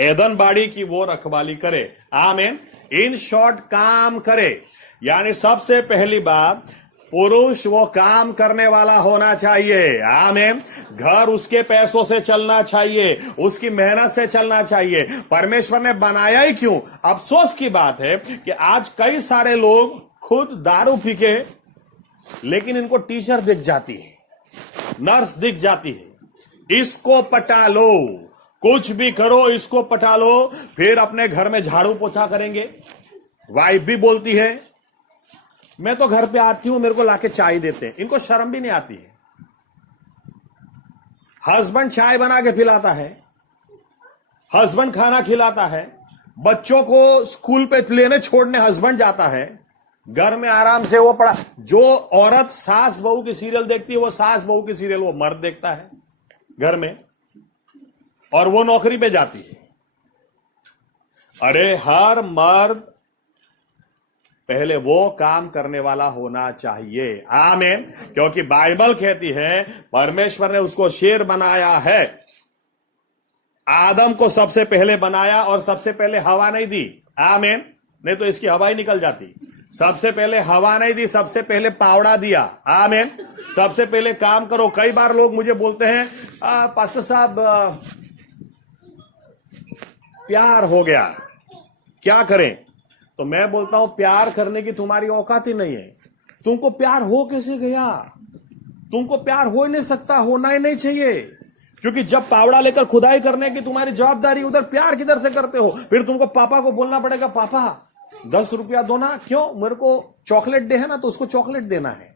एदन बाड़ी की वो रखवाली करे। आमीन। इन शॉर्ट काम करे, यानी सबसे पहली बात, पुरुष वो काम करने वाला होना चाहिए। आमीन। घर उसके पैसों से चलना चाहिए, उसकी मेहनत से चलना चाहिए। परमेश्वर ने बनाया ही क्यों? अफसोस की बात है कि आज कई सारे लोग खुद दारू पी के, लेकिन इनको टीचर दिख जाती है, नर्स दिख जाती है। इसको पटा लो, कुछ भी करो, इसको पटा लो, फिर अपने घर में झाड़ू पोछा करेंगे। वाइफ भी बोलती है मैं तो घर पे आती हूं, मेरे को लाके चाय देते हैं। इनको शर्म भी नहीं आती है। हस्बैंड चाय बना के पिलाता है, हस्बैंड खाना खिलाता है, बच्चों को स्कूल पे लेने छोड़ने हस्बैंड जाता है, घर में आराम से वो पड़ा। जो औरत सास बहू की सीरियल देखती है, वो सास बहू की सीरियल वो मर्द देखता है घर में, और वो नौकरी पे जाती है। अरे हर मर्द पहले वो काम करने वाला होना चाहिए। आमीन। क्योंकि बाइबल कहती है परमेश्वर ने उसको शेर बनाया है। आदम को सबसे पहले बनाया और सबसे पहले हवा नहीं दी। आमीन। नहीं तो इसकी हवा ही निकल जाती। सबसे पहले हवा नहीं दी, सबसे पहले पावड़ा दिया। आमीन। सबसे पहले काम करो। कई बार लोग मुझे बोलते हैं पास्टर साहब प्यार हो गया, क्या करें? तो मैं बोलता हूं प्यार करने की तुम्हारी औकात ही नहीं है। तुमको प्यार हो कैसे गया? तुमको प्यार हो ही नहीं सकता, होना ही नहीं चाहिए। क्योंकि जब पावड़ा लेकर खुदाई करने की तुम्हारी जवाबदारी, उधर प्यार किधर से करते हो? फिर तुमको पापा को बोलना पड़ेगा, पापा 10 रुपया दो ना। क्यों? मेरे को चॉकलेट दे है ना, तो उसको चॉकलेट देना है।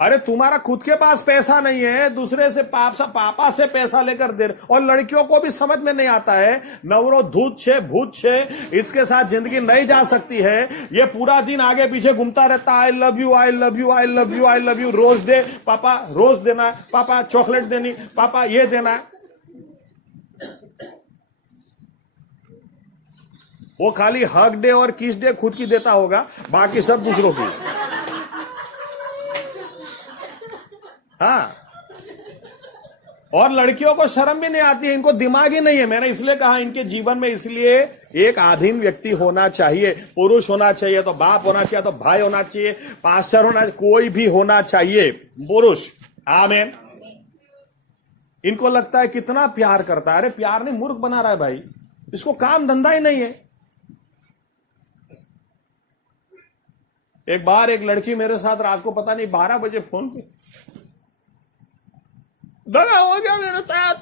अरे तुम्हारा खुद के पास पैसा नहीं है, दूसरे से पापा से पैसा लेकर दे। और लड़कियों को भी समझ में नहीं आता है, नवरो धूत छे भूत छे, इसके साथ जिंदगी नहीं जा सकती है। ये पूरा दिन आगे पीछे घूमता रहता, I love you, I love you, I love you, I love you. रोज दे पापा, रोज देना, पापा चॉकलेट देनी, पापा ये देना। वो खाली हग डे और किस डे खुद की देता होगा, बाकी सब दूसरों की। हाँ, और लड़कियों को शर्म भी नहीं आती है, इनको दिमाग ही नहीं है। मैंने इसलिए कहा इनके जीवन में इसलिए एक आधीन व्यक्ति होना चाहिए। पुरुष होना चाहिए तो बाप होना चाहिए, तो भाई होना चाहिए, पास्टर होना, कोई भी होना चाहिए पुरुष। आमीन। इनको लगता है कितना प्यार करता है। अरे प्यार नहीं, मूर्ख बना रहा है भाई। इसको काम धंधा ही नहीं है। एक बार एक लड़की मेरे साथ रात को पता नहीं 12 बजे फोन पे, दगा हो गया मेरे साथ,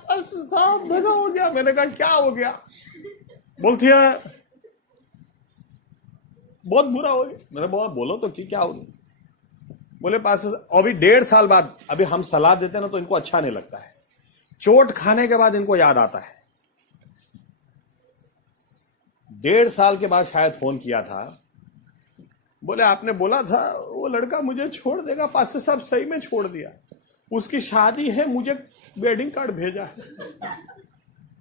दगा हो गया। मैंने कहा क्या हो गया? बोलती है बहुत बुरा हो गया। मैंने बोला बोलो तो क्या हो गया? बोले पास अभी 1.5 साल बाद, अभी हम सलाह देते ना तो इनको अच्छा नहीं लगता है, चोट खाने के बाद इनको याद आता है। 1.5 साल के बाद शायद फोन किया था, बोले आपने बोला था वो लड़का मुझे छोड़ देगा, पास्टर साहब सही में छोड़ दिया, उसकी शादी है, मुझे वेडिंग कार्ड भेजा है।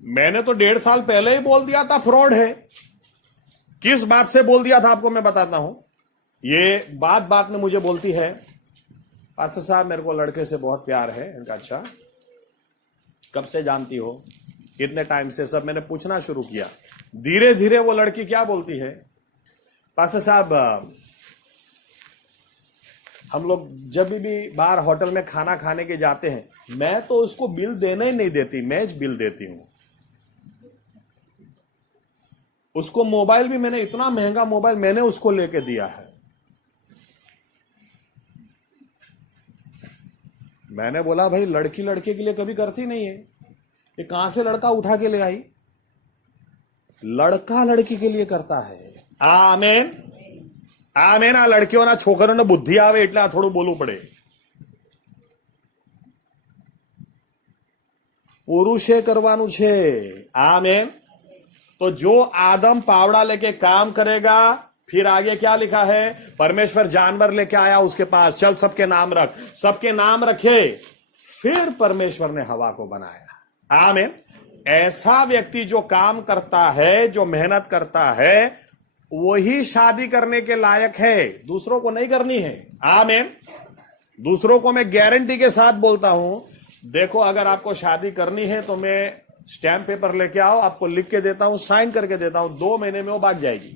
मैंने तो 1.5 साल पहले ही बोल दिया था फ्रॉड है। किस बात से बोल दिया था आपको मैं बताता हूं। ये बात बात में मुझे बोलती है पास्टर साहब मेरे को लड़के से बहुत प्यार है। इनका अच्छा कब से जानती हो? कितने टाइम से? सब मैंने पूछना शुरू किया। धीरे धीरे वो लड़की क्या बोलती है, पास्टर साहब हम लोग जब भी बाहर होटल में खाना खाने के जाते हैं, मैं तो उसको बिल देना ही नहीं देती, मैं बिल देती हूं। उसको मोबाइल भी मैंने, इतना महंगा मोबाइल मैंने उसको लेके दिया है। मैंने बोला भाई लड़की लड़के के लिए कभी करती नहीं है, ये कहां से लड़का उठा के ले आई? लड़का लड़की के लिए करता है। आमेन आमेन। आ लड़कीओना છોકરીઓને બુદ્ધિ આવે એટલે આ થોડું બોલવું પડે। પુરુષે કરવાનું છે। आमेन। तो जो आदम पावड़ा लेके काम करेगा, फिर आगे क्या लिखा है, परमेश्वर जानवर लेके आया उसके पास, चल सबके नाम रख, सबके नाम रखे, फिर परमेश्वर ने हवा को बनाया। आमेन। ऐसा व्यक्ति जो काम करता है, जो मेहनत करता है, वही शादी करने के लायक है, दूसरों को नहीं करनी है। आमेन। दूसरों को मैं गारंटी के साथ बोलता हूं, देखो अगर आपको शादी करनी है तो मैं स्टैम्प पेपर लेके आओ, आपको लिख के देता हूं, साइन करके देता हूं, 2 महीने में वो भाग जाएगी,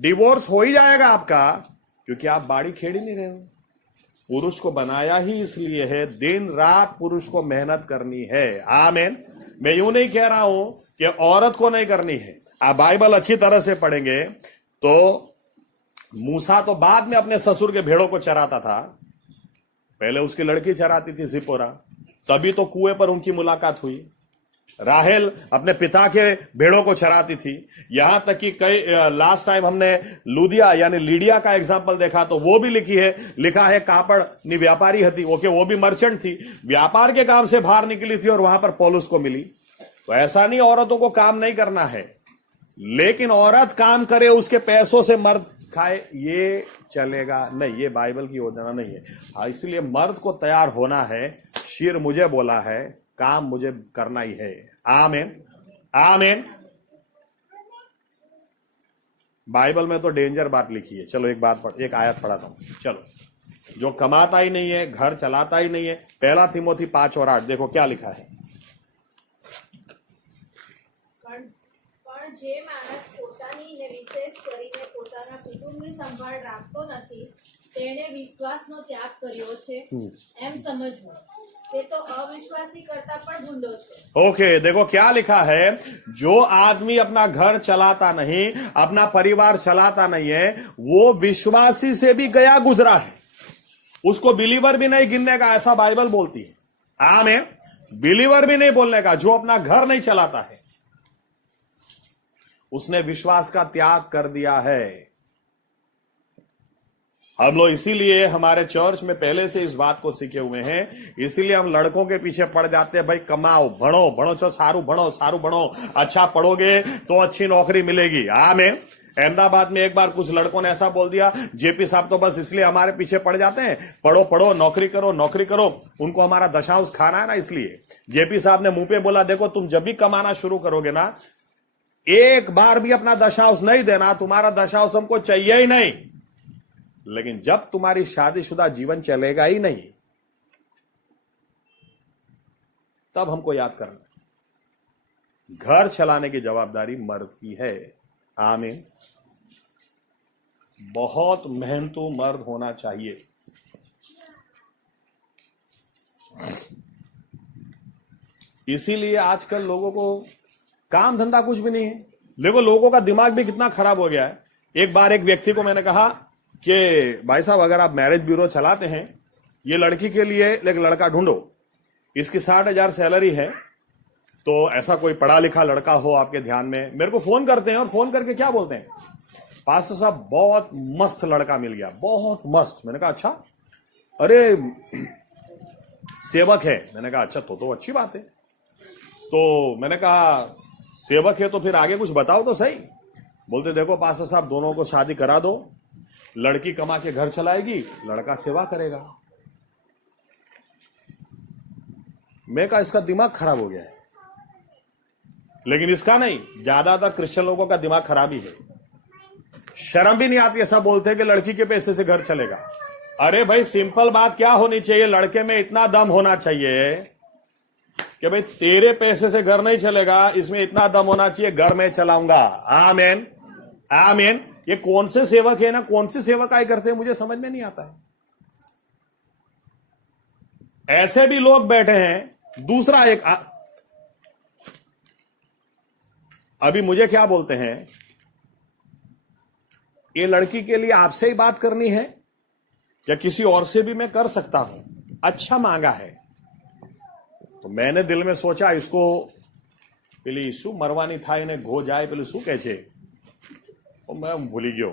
डिवोर्स हो ही जाएगा आपका, क्योंकि आप बाड़ी खेड़ ही नहीं रहे हो। पुरुष को बनाया ही इसलिए है, दिन रात पुरुष को मेहनत करनी है। आमेन। मैं यूं नहीं कह रहा हूं कि औरत को नहीं करनी है। आप बाइबल अच्छी तरह से पढ़ेंगे तो मूसा तो बाद में अपने ससुर के भेड़ों को चराता था, पहले उसकी लड़की चराती थी सिपोरा, तभी तो कुएं पर उनकी मुलाकात हुई। राहेल अपने पिता के भेड़ों को चराती थी। यहां तक कि कई लास्ट टाइम हमने लुदिया यानी लीडिया का एग्जाम्पल देखा तो वो भी लिखा है कापड़ नी व्यापारी हती, ओके वो भी मर्चेंट थी, व्यापार के काम से बाहर निकली थी और वहां पर पौलुस को मिली। तो ऐसा नहीं औरतों को काम नहीं करना है, लेकिन औरत काम करे उसके पैसों से मर्द खाए, ये चलेगा नहीं, ये बाइबल की योजना नहीं है। इसलिए मर्द को तैयार होना है। शीर मुझे बोला है, काम मुझे करना ही है। आमेन आमेन। बाइबल में तो डेंजर बात लिखी है। चलो एक आयत पढ़ाता हूं। चलो, जो कमाता ही नहीं है, घर चलाता ही नहीं है, 1 तिमोथी 5 और 8 देखो क्या लिखा है। જે માણસ પોતાની ને વિશેષ કરીને પોતાના કુટુંબની સંભાળ રાખતો નથી, તેણે વિશ્વાસનો ત્યાગ કર્યો છે એમ સમજવું, તે તો અવિશ્વાસી કરતા પણ ભૂંડો છે। ओके, देखो क्या लिखा है, जो आदमी अपना घर चलाता नहीं, अपना परिवार चलाता नहीं है, वो विश्वासी से भी गया गुजरा है, उसको बिलीवर भी नहीं गिनने का, ऐसा बाइबल बोलती है। आमेन। बिलीवर भी नहीं बोलने का, जो अपना घर नहीं चलाता है उसने विश्वास का त्याग कर दिया है। हम लोग इसीलिए हमारे चर्च में पहले से इस बात को सीखे हुए हैं, इसीलिए हम लड़कों के पीछे पड़ जाते हैं, भाई कमाओ, भणो भणो, चो सारू भणो, अच्छा पढ़ोगे तो अच्छी नौकरी मिलेगी। आमेन। अहमदाबाद में एक बार कुछ लड़कों ने ऐसा बोल दिया, जेपी साहब तो बस इसलिए हमारे पीछे पड़ जाते हैं, पढ़ो नौकरी करो, उनको हमारा दशांश खाना है ना, इसलिए जेपी साहब ने मुंह पे बोला, देखो तुम जब भी कमाना शुरू करोगे ना, एक बार भी अपना दशांश नहीं देना, तुम्हारा दशांश हमको चाहिए ही नहीं, लेकिन जब तुम्हारी शादीशुदा जीवन चलेगा ही नहीं, तब हमको याद करना, घर चलाने की जवाबदारी मर्द की है। आमीन। बहुत मेहनतू मर्द होना चाहिए। इसीलिए आजकल लोगों को काम धंधा कुछ भी नहीं है। देखो लोगों का दिमाग भी कितना खराब हो गया है। एक बार एक व्यक्ति को मैंने कहा कि भाई साहब अगर आप मैरिज ब्यूरो चलाते हैं, ये लड़की के लिए एक लड़का ढूंढो, इसकी 60,000 सैलरी है, तो ऐसा कोई पढ़ा लिखा लड़का हो आपके ध्यान में। मेरे को फोन करते हैं और फोन करके क्या बोलते हैं, पास्टर साहब बहुत मस्त लड़का मिल गया, बहुत मस्त। मैंने कहा अच्छा, अरे सेवक है। मैंने कहा अच्छा तो अच्छी बात है। तो मैंने कहा सेवक है तो फिर आगे कुछ बताओ तो सही। बोलते देखो पास्टर साहब दोनों को शादी करा दो, लड़की कमा के घर चलाएगी, लड़का सेवा करेगा। मैं कहा इसका दिमाग खराब हो गया है। लेकिन इसका नहीं, ज्यादातर क्रिश्चियन लोगों का दिमाग खराब ही है। शर्म भी नहीं आती, ऐसा बोलते हैं कि लड़की के पैसे से घर चलेगा। अरे भाई सिंपल बात क्या होनी चाहिए, लड़के में इतना दम होना चाहिए कि भाई तेरे पैसे से घर नहीं चलेगा, इसमें इतना दम होना चाहिए घर में चलाऊंगा। आमीन आमीन। ये कौन से सेवक है ना, कौन सी सेवकाई करते हैं मुझे समझ में नहीं आता है। ऐसे भी लोग बैठे हैं। दूसरा एक अभी मुझे क्या बोलते हैं, ये लड़की के लिए आपसे ही बात करनी है या किसी और से भी मैं कर सकता हूं, अच्छा मांगा है। तो मैंने दिल में सोचा इसको પેલી શું મરવાની થાય ને ઘો જાય, પેલું શું કહે છે, मैं भूली गयो।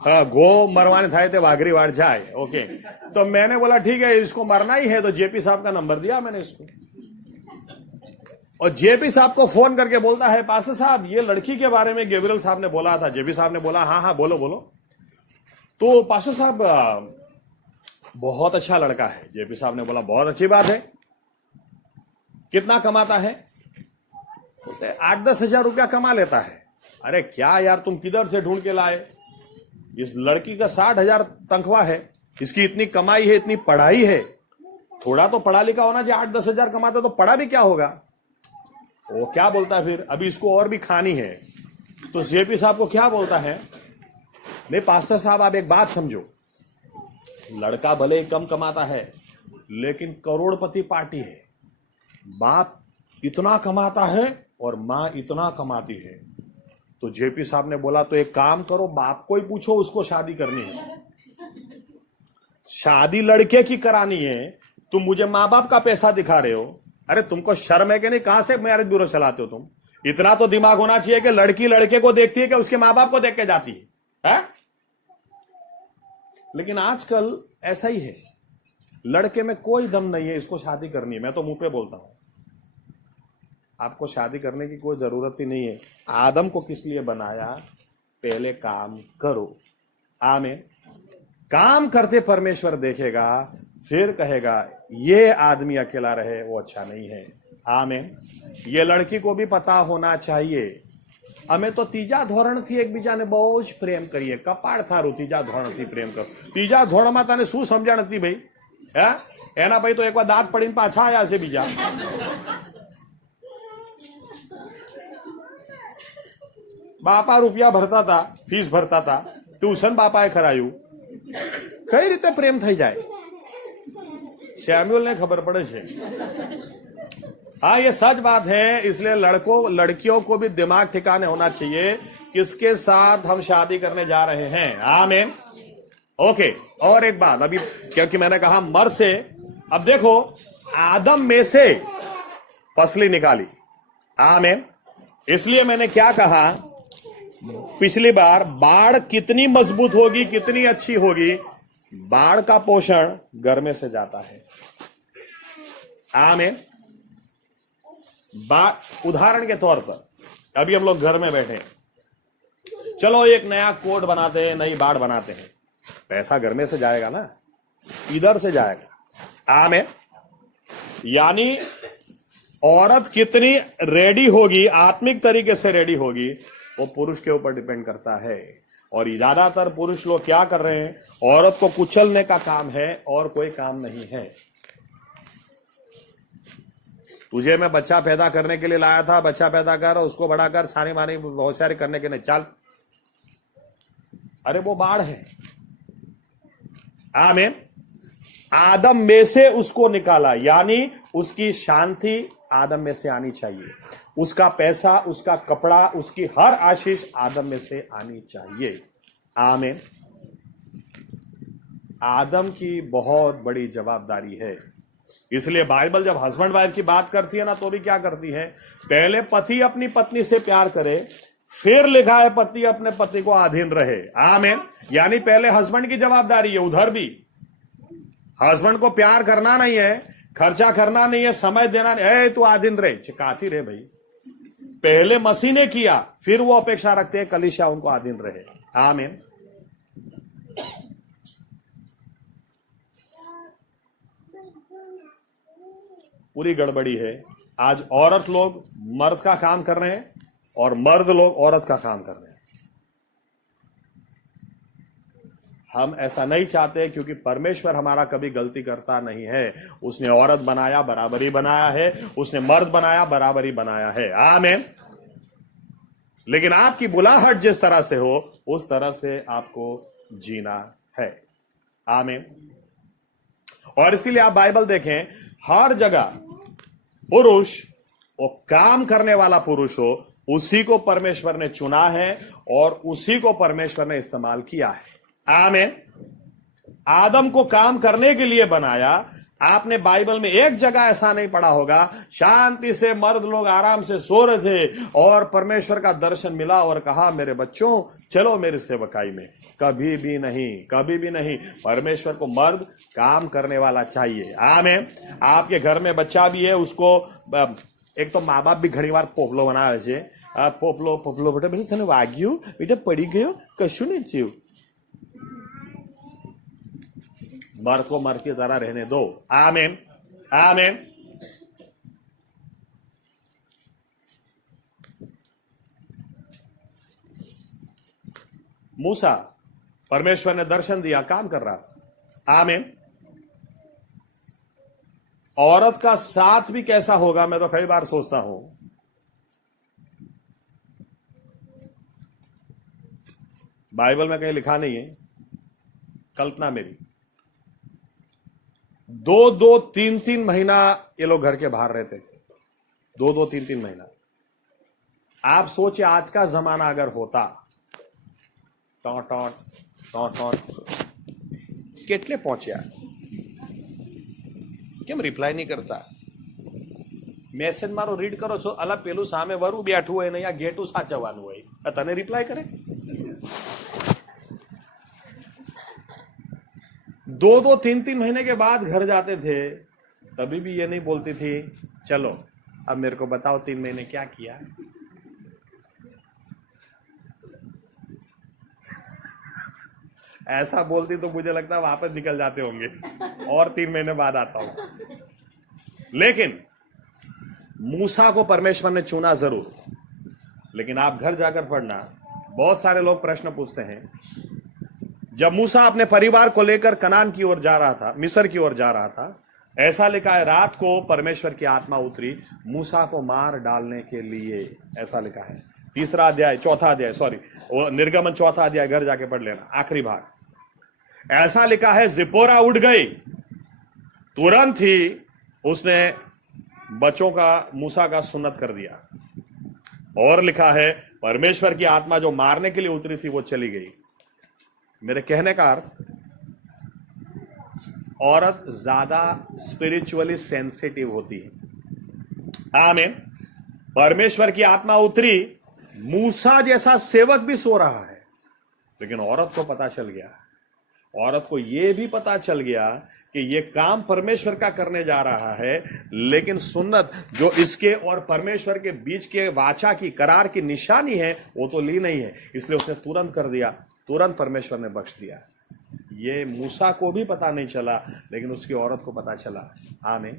हाँ, घो मरवाने थाय ते वाघरी वाड़ जाए। ओके, तो मैंने बोला ठीक है इसको मरना ही है, तो जेपी साहब का नंबर दिया मैंने इसको, और जेपी साहब को फोन करके बोलता है पास्टर साहब ये लड़की के बारे में गैब्रियल साहब ने बोला था। जेपी साहब ने बोला हाँ हाँ बोलो बोलो। तो पास्टर साहब बहुत अच्छा लड़का है। जेपी साहब ने बोला बहुत अच्छी बात है, कितना कमाता है? 8-10 हजार रुपया कमा लेता है। अरे क्या यार तुम किधर से ढूंढ के लाए? इस लड़की का 60,000 तनख्वाह है, इसकी इतनी कमाई है, इतनी पढ़ाई है, थोड़ा तो पढ़ा लिखा होना चाहिए। 8-10 हजार कमाता तो पढ़ा भी क्या होगा? वो क्या बोलता है फिर, अभी इसको और भी खानी है। तो जेपी साहब को क्या बोलता है, नहीं पास्टर साहब आप एक बात समझो, लड़का भले ही कम कमाता है लेकिन करोड़पति पार्टी है। बाप इतना कमाता है और मां इतना कमाती है। तो जेपी साहब ने बोला तो एक काम करो, बाप को ही पूछो उसको शादी करनी है, शादी लड़के की करानी है, तुम मुझे माँ बाप का पैसा दिखा रहे हो। अरे तुमको शर्म है कि नहीं? कहां से मैरिज ब्यूरो चलाते हो तुम? इतना तो दिमाग होना चाहिए कि लड़की लड़के को देखती है कि उसके माँ बाप को देख के जाती है? लेकिन आजकल ऐसा ही है, लड़के में कोई दम नहीं है, इसको शादी करनी है। मैं तो मुंह पे बोलता हूं, आपको शादी करने की कोई जरूरत ही नहीं है। आदम को किस लिए बनाया? पहले काम करो। आमीन। काम करते परमेश्वर देखेगा, फिर कहेगा ये आदमी अकेला रहे वो अच्छा नहीं है। आमीन। ये लड़की को भी पता होना चाहिए, અમે તો ત્રીજા ધોરણથી એકબીજાને બહુ જ પ્રેમ કરીએ, કપાળ થારું ત્રીજા ધોરણથી પ્રેમ કરો। ત્રીજા ધોરણમાં તને શું સમજણ હતી ભાઈ? હે, એના ભાઈ તો એકવાર દાંત પડીને પાછા આયા છે બીજા। બાપા રૂપિયા ભરતા હતા, ફીસ ભરતા હતા, ટ્યુશન બાપાએ કરાયું, કઈ રીતે પ્રેમ થઈ જાય? सैमुअल ने खबर पड़े छे। हाँ ये सच बात है, इसलिए लड़कियों को भी दिमाग ठिकाने होना चाहिए किसके साथ हम शादी करने जा रहे हैं। आमीन। ओके, और एक बात अभी, क्योंकि मैंने कहा मर से, अब देखो आदम में से फसली निकाली। आमीन। इसलिए मैंने क्या कहा पिछली बार, बाढ़ कितनी मजबूत होगी, कितनी अच्छी होगी, बाढ़ का पोषण घर में से जाता है। आमीन। उदाहरण के तौर पर अभी हम लोग घर में बैठे हैं, चलो एक नया कोड बनाते हैं, नई बाढ़ बनाते हैं, पैसा घर में से जाएगा ना, इधर से जाएगा। आमीन। यानी औरत कितनी रेडी होगी, आत्मिक तरीके से रेडी होगी, वो पुरुष के ऊपर डिपेंड करता है। और ज्यादातर पुरुष लोग क्या कर रहे हैं, औरत को कुचलने का काम है और कोई काम नहीं है। तुझे मैं बच्चा पैदा करने के लिए लाया था, बच्चा पैदा कर, उसको बड़ा कर, छानी मानी बहुत सारी करने के लिए चल। अरे वो बाढ़ है। आमीन। आदम में से उसको निकाला, यानी उसकी शांति आदम में से आनी चाहिए। उसका पैसा, उसका कपड़ा, उसकी हर आशीष आदम में से आनी चाहिए। आमीन। आदम की बहुत बड़ी जवाबदारी है। इसलिए बाइबल जब हस्बैंड वाइफ की बात करती है ना, तो भी क्या करती है, पहले पति अपनी पत्नी से प्यार करे, फिर लिखा है पति अपने पति को अधीन रहे। आमीन। यानी पहले हस्बैंड की जवाबदारी है। उधर भी हस्बैंड को प्यार करना नहीं है, खर्चा करना नहीं है, समय देना नहीं है, तू अधीन रहे, चिकाती रहे भाई। पहले मसीह ने किया, फिर वो अपेक्षा रखते हैं कलीसिया उनको अधीन रहे। आमीन। पूरी गड़बड़ी है। आज औरत लोग मर्द का काम कर रहे हैं और मर्द लोग औरत का काम कर रहे हैं। हम ऐसा नहीं चाहते, क्योंकि परमेश्वर हमारा कभी गलती करता नहीं है। उसने औरत बनाया, बराबरी बनाया है। उसने मर्द बनाया, बराबरी बनाया है। आमीन। लेकिन आपकी बुलाहट जिस तरह से हो, उस तरह से आपको जीना है। आमीन। और इसीलिए आप बाइबल देखें, हर जगह पुरुष, वो काम करने वाला पुरुष हो, उसी को परमेश्वर ने चुना है और उसी को परमेश्वर ने इस्तेमाल किया है। आमीन। आदम को काम करने के लिए बनाया। आपने बाइबल में एक जगह ऐसा नहीं पढ़ा होगा, शांति से मर्द लोग आराम से सो रहे थे और परमेश्वर का दर्शन मिला और कहा, मेरे बच्चों चलो मेरी सेवकाई में। कभी भी नहीं, कभी भी नहीं। परमेश्वर को मर्द काम करने वाला चाहिए। आमीन। आपके घर में बच्चा भी है, उसको एक तो माँ बाप भी घणी बार पोपलो बनावे छे। पोपलो पोपलो बेटा, बेटा तने वाग्યું, बेटा पड़ी गयो, कशुं नहीं थयुं। मर्द को मर्द की तरह रहने दो। आमीन। आमीन। मूसा, परमेश्वर ने दर्शन दिया, काम कर रहा था। आमीन। औरत का साथ भी कैसा होगा, मैं तो कई बार सोचता हूं। बाइबल में कहीं लिखा नहीं है, कल्पना मेरी। 2-2, 3-3 महीना ये लोग घर के बाहर रहते थे। 2-2, 3-3 महीना। आप सोचिए आज का जमाना अगर होता, टॉट टॉट टॉट टॉट, કેટલે પહોંચ્યા, કેમ રિપ્લાય નહીં કરતા? મેસેજ મારો રીડ કરો છો, અલા પેલું સામે વરુ બેઠું હોય ને અહીંયા ગેટું સાચવવાનું હોય, તને રિપ્લાય કરે? 2-2, 3-3 महीने के बाद घर जाते थे, तभी भी ये नहीं बोलती थी, चलो अब मेरे को बताओ 3 महीने क्या किया। ऐसा बोलती तो मुझे लगता है वापस निकल जाते होंगे और 3 महीने बाद आता हूं। लेकिन मूसा को परमेश्वर ने चुना जरूर। लेकिन आप घर जाकर पढ़ना, बहुत सारे लोग प्रश्न पूछते हैं, जब मूसा अपने परिवार को लेकर कनान की ओर जा रहा था, मिस्र की ओर जा रहा था, ऐसा लिखा है रात को परमेश्वर की आत्मा उतरी मूसा को मार डालने के लिए। ऐसा लिखा है 3रा अध्याय, 4था अध्याय, सॉरी निर्गमन 4था अध्याय, घर जाके पढ़ लेना, आखिरी भाग। ऐसा लिखा है जिपोरा उठ गई, तुरंत ही उसने बच्चों का, मूसा का सुन्नत कर दिया। और लिखा है परमेश्वर की आत्मा जो मारने के लिए उतरी थी वो चली गई। मेरे कहने का अर्थ, औरत ज्यादा स्पिरिचुअली सेंसिटिव होती है। आमीन। परमेश्वर की आत्मा उतरी, मूसा जैसा सेवक भी सो रहा है, लेकिन औरत को पता चल गया, औरत को यह भी पता चल गया कि यह काम परमेश्वर का करने जा रहा है, लेकिन सुन्नत जो इसके और परमेश्वर के बीच के वाचा की, करार की निशानी है, वो तो ली नहीं है। इसलिए उसने तुरंत कर दिया, तुरंत परमेश्वर ने बख्श दिया। ये मूसा को भी पता नहीं चला, लेकिन उसकी औरत को पता चला। आमीन।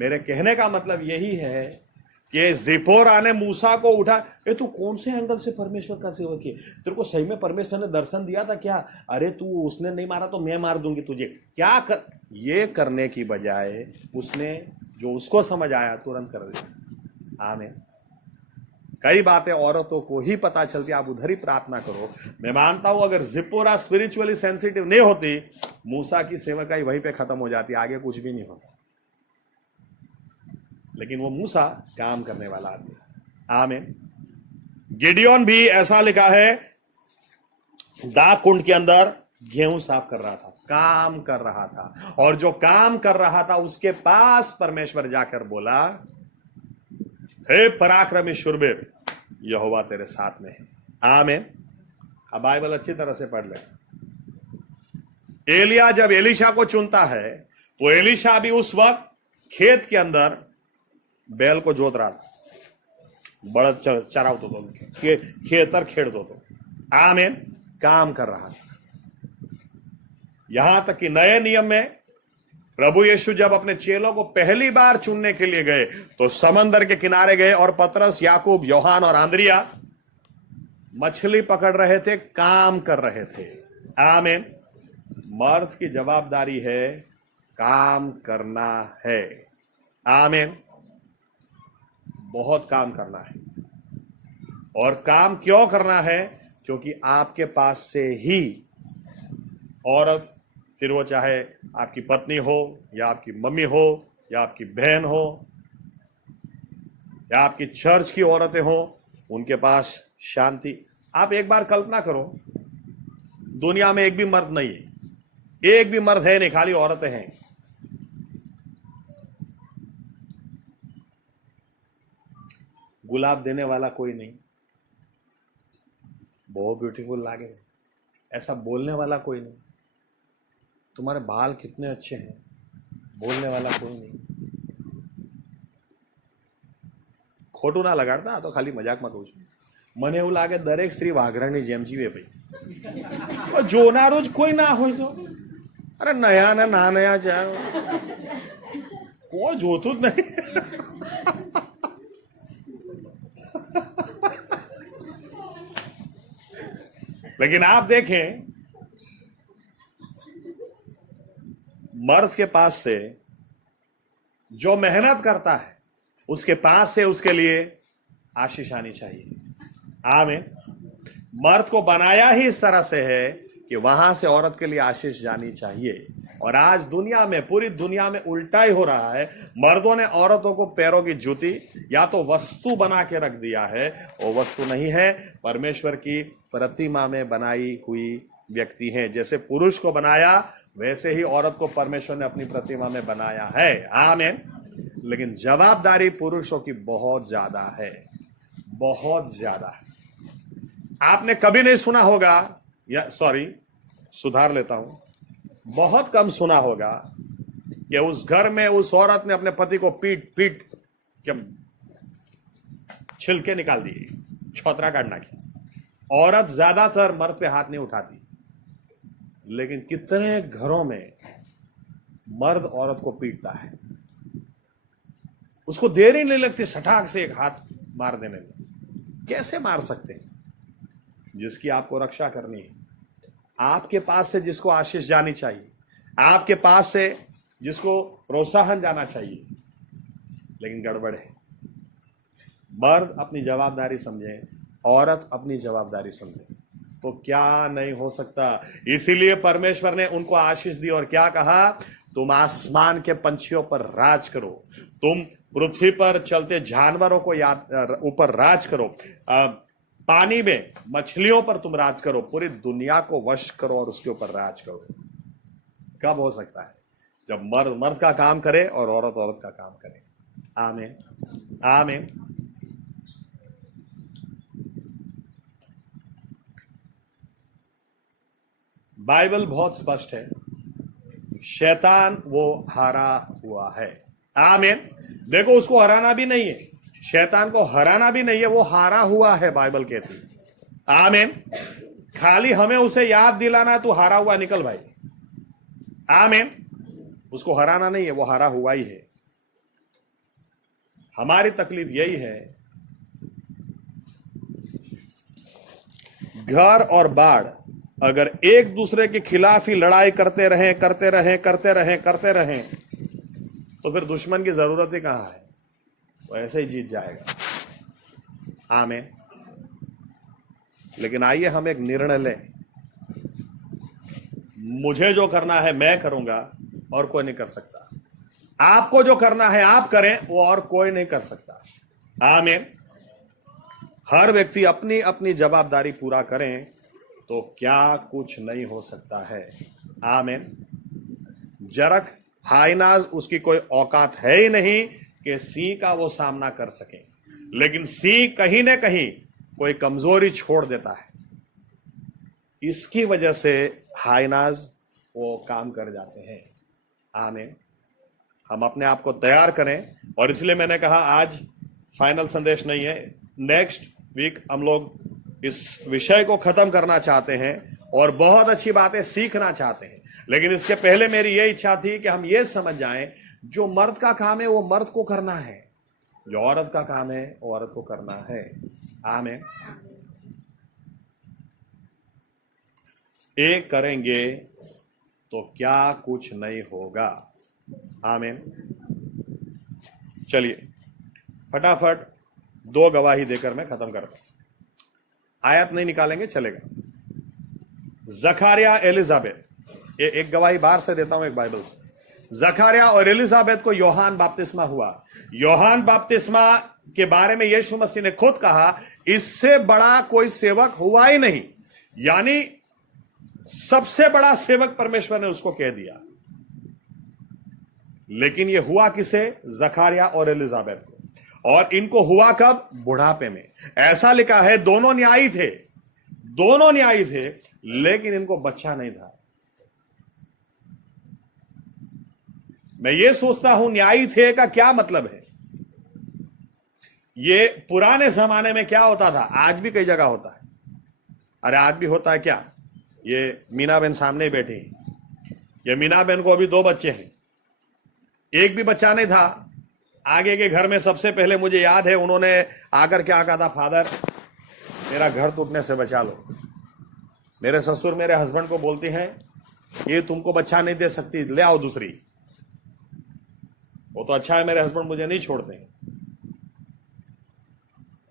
मेरे कहने का मतलब यही है कि जिपोरा ने मूसा को उठा, ए तू कौन से एंगल से परमेश्वर का सेवक है? तेरे को सही में परमेश्वर ने दर्शन दिया था क्या? अरे तू, उसने नहीं मारा तो मैं मार दूंगी तुझे, क्या कर? ये करने की बजाय उसने जो उसको समझ आया तुरंत कर दिया। आमीन। कई बातें औरतों को ही पता चलती, आप उधर ही प्रार्थना करो। मैं मानता हूं अगर जिपोरा स्पिरिचुअली सेंसिटिव नहीं होती, मूसा की सेवकाई वहीं पे खत्म हो जाती, आगे कुछ भी नहीं होता। लेकिन वो मूसा काम करने वाला आदमी। आमीन। गिडियोन भी ऐसा लिखा है, दाग कुंड के अंदर गेहूं साफ कर रहा था, काम कर रहा था, और जो काम कर रहा था उसके पास परमेश्वर जाकर बोला, हे पराक्रमी शूरवीर, यहोवा तेरे साथ में है। आमीन। अब बाइबल अच्छी तरह से पढ़ ले। एलिया जब एलीशा को चुनता है तो एलीशा भी उस वक्त खेत के अंदर बैल को जोत रहा था, बड़द चरावतो तो खेतर खेड़तो तो। आमीन। काम कर रहा था। यहां तक कि नए नियम में प्रभु यीशु जब अपने चेलों को पहली बार चुनने के लिए गए तो समंदर के किनारे गए और पतरस, याकूब, योहान और आंद्रिया मछली पकड़ रहे थे, काम कर रहे थे। आमीन। मर्द की जवाबदारी है काम करना है। आमीन। बहुत काम करना है। और काम क्यों करना है? क्योंकि आपके पास से ही औरत, फिर वो चाहे आपकी पत्नी हो या आपकी मम्मी हो या आपकी बहन हो या आपकी चर्च की औरतें हो, उनके पास शांति। आप एक बार कल्पना करो, दुनिया में एक भी मर्द नहीं है, एक भी मर्द है नहीं, खाली औरतें हैं। गुलाब देने वाला कोई नहीं, बहुत ब्यूटीफुल लागे, ऐसा बोलने वाला कोई नहीं, तुम्हारे बाल कितने अच्छे हैं, बोलने वाला कोई नहीं। खोटू ना लगाड़ता, तो खाली मजाक में कहूं છું। મને એવું લાગે દરેક સ્ત્રી વાઘરાની જેમ જીવે ભાઈ, જોનારો જ કોઈ ના હોય તો, અરે નયા ને ના નયા જાય, કોઈ જોતું જ નહીં। लेकिन आप देखें, मर्द के पास से जो मेहनत करता है उसके पास से उसके लिए आशीष आनी चाहिए। आमीन। मर्द को बनाया ही इस तरह से है कि वहां से औरत के लिए आशीष जानी चाहिए। और आज दुनिया में, पूरी दुनिया में उल्टा ही हो रहा है। मर्दों ने औरतों को पैरों की जूती या तो वस्तु बना के रख दिया है, वो वस्तु नहीं है, परमेश्वर की प्रतिमा में बनाई हुई व्यक्ति हैं। जैसे पुरुष को बनाया वैसे ही औरत को परमेश्वर ने अपनी प्रतिमा में बनाया है। आमीन। लेकिन जवाबदारी पुरुषों की बहुत ज्यादा है, बहुत ज्यादा है। आपने कभी नहीं सुना होगा, या सॉरी सुधार लेता हूं, बहुत कम सुना होगा कि उस घर में उस औरत ने अपने पति को पीट पीट के छिलके निकाल दिए, छोतरा काटना की। औरत ज्यादातर मर्द पे हाथ नहीं उठाती, लेकिन कितने घरों में मर्द औरत को पीटता है, उसको देर ही नहीं लगती सटाक से एक हाथ मार देने में। कैसे मार सकते हैं? जिसकी आपको रक्षा करनी है, आपके पास से जिसको आशीष जानी चाहिए, आपके पास से जिसको प्रोत्साहन जाना चाहिए, लेकिन गड़बड़ है। मर्द अपनी जवाबदारी समझे, औरत अपनी जवाबदारी समझे, तो क्या नहीं हो सकता। इसीलिए परमेश्वर ने उनको आशीष दी और क्या कहा, तुम आसमान के पंछियों पर राज करो, तुम पृथ्वी पर चलते जानवरों को ऊपर राज करो, पानी में मछलियों पर तुम राज करो, पूरी दुनिया को वश करो और उसके ऊपर राज करो। कब हो सकता है? जब मर्द मर्द का काम करे और औरत औरत का काम करे। आमीन। आमीन। बाइबल बहुत स्पष्ट है, शैतान वो हारा हुआ है। आमीन। देखो, उसको हराना भी नहीं है, शैतान को हराना भी नहीं है, वो हारा हुआ है, बाइबल कहती है। आमीन। खाली हमें उसे याद दिलाना है, तू हारा हुआ निकल भाई। आमीन। उसको हराना नहीं है, वो हारा हुआ ही है। हमारी तकलीफ यही है, घर और बाढ़ अगर एक दूसरे के खिलाफ ही लड़ाई करते रहें तो फिर दुश्मन की जरूरत ही कहां है, वो ऐसे ही जीत जाएगा। आमीन। लेकिन आइए हम एक निर्णय लें, मुझे जो करना है मैं करूंगा और कोई नहीं कर सकता। आपको जो करना है आप करें, वो और कोई नहीं कर सकता। आमीन। हर व्यक्ति अपनी अपनी जवाबदारी पूरा करें तो क्या कुछ नहीं हो सकता है। आमीन। जरक हाइनाज उसकी कोई औकात है ही नहीं कि सिंह का वो सामना कर सके, लेकिन सिंह कहीं ना कहीं कोई कमजोरी छोड़ देता है, इसकी वजह से हाइनाज वो काम कर जाते हैं। आमीन। हम अपने आप को तैयार करें, और इसलिए मैंने कहा आज फाइनल संदेश नहीं है, नेक्स्ट वीक हम लोग इस विषय को खत्म करना चाहते हैं और बहुत अच्छी बातें सीखना चाहते हैं। लेकिन इसके पहले मेरी यह इच्छा थी कि हम ये समझ जाएं, जो मर्द का काम है वो मर्द को करना है, जो औरत का काम है वो औरत को करना है। आमीन। एक करेंगे तो क्या कुछ नहीं होगा। आमीन। चलिए फटाफट 2 गवाही देकर मैं खत्म करता हूं। आयत नहीं निकालेंगे चलेगा। जकारिया एलिजाबेथ, ये एक गवाही बाहर से देता हूं, एक बाइबल से। जकारिया और एलिजाबेथ को योहान बपतिस्मा हुआ। योहान बपतिस्मा के बारे में यीशु मसीह ने खुद कहा, इससे बड़ा कोई सेवक हुआ ही नहीं, यानी सबसे बड़ा सेवक परमेश्वर ने उसको कह दिया। लेकिन यह हुआ किसे? जकारिया और एलिजाबेथ को। और इनको हुआ कब? बुढ़ापे में। ऐसा लिखा है दोनों न्यायी थे, दोनों न्यायी थे, लेकिन इनको बच्चा नहीं था। मैं ये सोचता हूं न्यायी थे का क्या मतलब है। ये पुराने जमाने में क्या होता था, आज भी कई जगह होता है। अरे आज भी होता है क्या? ये मीना बहन सामने ही बैठी है। ये मीना बहन को अभी 2 बच्चे हैं, एक भी बच्चा नहीं था। आगे के घर में सबसे पहले मुझे याद है उन्होंने आकर क्या कहा था, फादर मेरा घर टूटने से बचा लो। मेरे ससुर मेरे हस्बैंड को बोलती हैं, ये तुमको बच्चा नहीं दे सकती, ले आओ दूसरी। वो तो अच्छा है मेरे हस्बैंड मुझे नहीं छोड़ते हैं।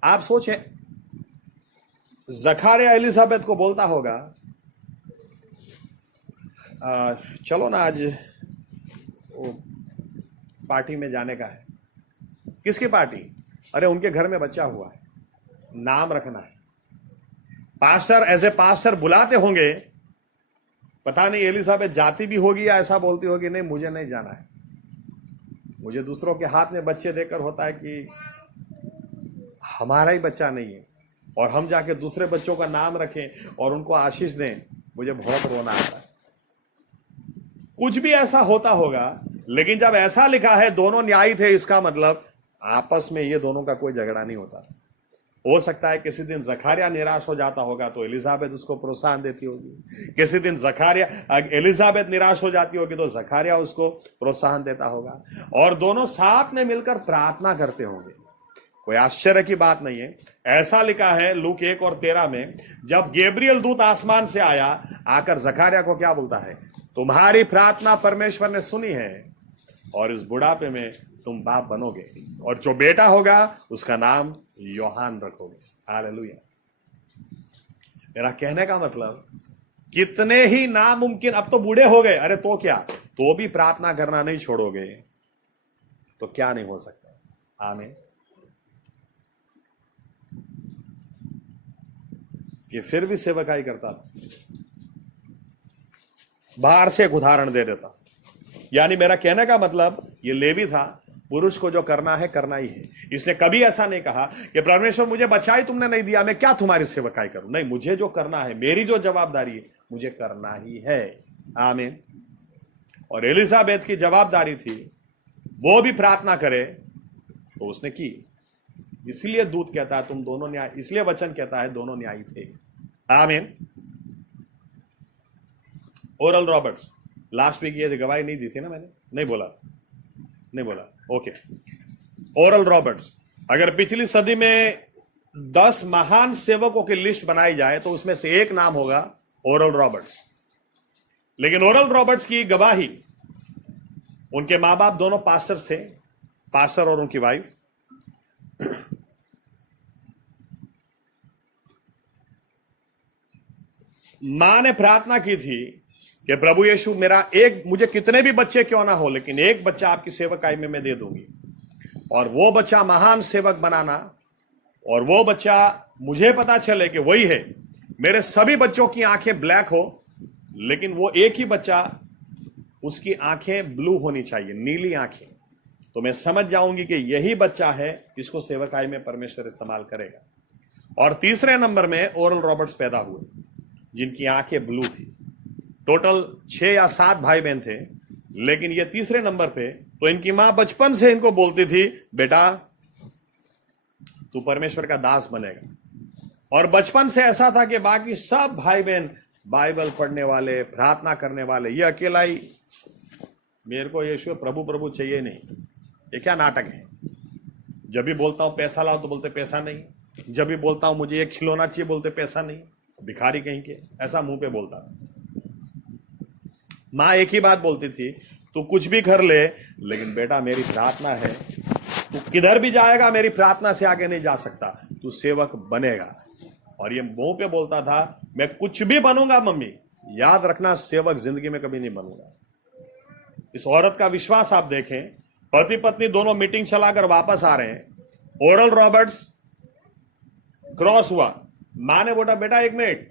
आप सोचें, जकारिया एलिजाबेथ को बोलता होगा चलो ना आज वो पार्टी में जाने का है। किसकी पार्टी? अरे उनके घर में बच्चा हुआ है, नाम रखना है। पास्टर एज ए पास्टर बुलाते होंगे, पता नहीं एलिजाबेथ जाती भी होगी या ऐसा बोलती होगी, नहीं मुझे नहीं जाना है, मुझे दूसरों के हाथ में बच्चे देकर होता है कि हमारा ही बच्चा नहीं है और हम जाके दूसरे बच्चों का नाम रखें और उनको आशीष दें, मुझे बहुत रोना आता है। कुछ भी ऐसा होता होगा, लेकिन जब ऐसा लिखा है दोनों न्यायी थे, इसका मतलब आपस में ये दोनों का कोई झगड़ा नहीं होता। हो सकता है किसी दिन जकारिया निराश हो जाता होगा तो एलिजाबेथ उसको प्रोत्साहन देती होगी, किसी दिन एलिजाबेथ निराश हो जाती होगी तो जकारिया उसको प्रोत्साहन देता होगा, और दोनों साथ में मिलकर प्रार्थना करते होंगे। कोई आश्चर्य की बात नहीं है। ऐसा लिखा है लूक 1:13 में, जब गैब्रियल दूत आसमान से आया, आकर जकारिया को क्या बोलता है, तुम्हारी प्रार्थना परमेश्वर ने सुनी है और इस बुढ़ापे में तुम बाप बनोगे और जो बेटा होगा उसका नाम योहान रखोगे। हालेलुया। मेरा कहने का मतलब, कितने ही नामुमकिन, अब तो बूढ़े हो गए, अरे तो क्या, तो भी प्रार्थना करना नहीं छोड़ोगे तो क्या नहीं हो सकता। आमीन। ये फिर भी सेवकाई करता था। बाहर से एक उदाहरण दे देता, यानी मेरा कहने का मतलब, ये लेवी था, पुरुष को जो करना है करना ही है। इसने कभी ऐसा नहीं कहा कि परमेश्वर मुझे बच्चा ही तुमने नहीं दिया, मैं क्या तुम्हारी सेवकाई करूं। नहीं, मुझे जो करना है, मेरी जो जवाबदारी है, मुझे करना ही है। आमीन। और एलिजाबेथ की जवाबदारी थी वो भी प्रार्थना करे, तो उसने की। इसलिए दूत कहता है तुम दोनों न्याय, इसलिए वचन कहता है दोनों न्यायी थे। आमीन। ओरल रॉबर्ट्स, लास्ट वीक ये गवाही नहीं दी थी ना मैंने, नहीं बोला, ओके। ओरल रॉबर्ट्स, अगर पिछली सदी में 10 महान सेवकों की लिस्ट बनाई जाए तो उसमें से एक नाम होगा ओरल रॉबर्ट्स। लेकिन ओरल रॉबर्ट्स की गवाही, उनके मां बाप दोनों पास्टर थे, पास्टर और उनकी वाइफ। मां ने प्रार्थना की थी कि प्रभु यीशु मुझे कितने भी बच्चे क्यों ना हो, लेकिन एक बच्चा आपकी सेवकाई में मैं दे दूंगी, और वो बच्चा महान सेवक बनाना, और वो बच्चा मुझे पता चले कि वही है। मेरे सभी बच्चों की आंखें ब्लैक हो, लेकिन वो एक ही बच्चा, उसकी आंखें ब्लू होनी चाहिए, नीली आंखें, तो मैं समझ जाऊंगी कि यही बच्चा है जिसको सेवकाई में परमेश्वर इस्तेमाल करेगा। और तीसरे नंबर में ओरल रॉबर्ट्स पैदा हुए, जिनकी आंखें ब्लू थी। टोटल 6 या 7 भाई बहन थे, लेकिन ये तीसरे नंबर पे। तो इनकी मां बचपन से इनको बोलती थी, बेटा तू परमेश्वर का दास बनेगा। और बचपन से ऐसा था कि बाकी सब भाई बहन बाइबल पढ़ने वाले, प्रार्थना करने वाले, ये अकेला ही, मेरे को यीशु प्रभु प्रभु चाहिए नहीं। ये क्या नाटक है? जब भी बोलता हूं पैसा लाओ तो बोलते पैसा नहीं, जब भी बोलता हूं मुझे ये खिलौना चाहिए बोलते पैसा नहीं। भिखारी कहीं के, ऐसा मुंह पे बोलता था। मां एक ही बात बोलती थी, तू कुछ भी कर ले, लेकिन बेटा मेरी प्रार्थना है, तू किधर भी जाएगा मेरी प्रार्थना से आगे नहीं जा सकता, तू सेवक बनेगा। और ये मुंह पे बोलता था, मैं कुछ भी बनूंगा मम्मी, याद रखना सेवक जिंदगी में कभी नहीं बनूंगा। इस औरत का विश्वास आप देखें, पति पत्नी दोनों मीटिंग चलाकर वापस आ रहे हैं। ओरल रॉबर्ट्स क्रॉस हुआ, मां ने बोला बेटा एक मिनट,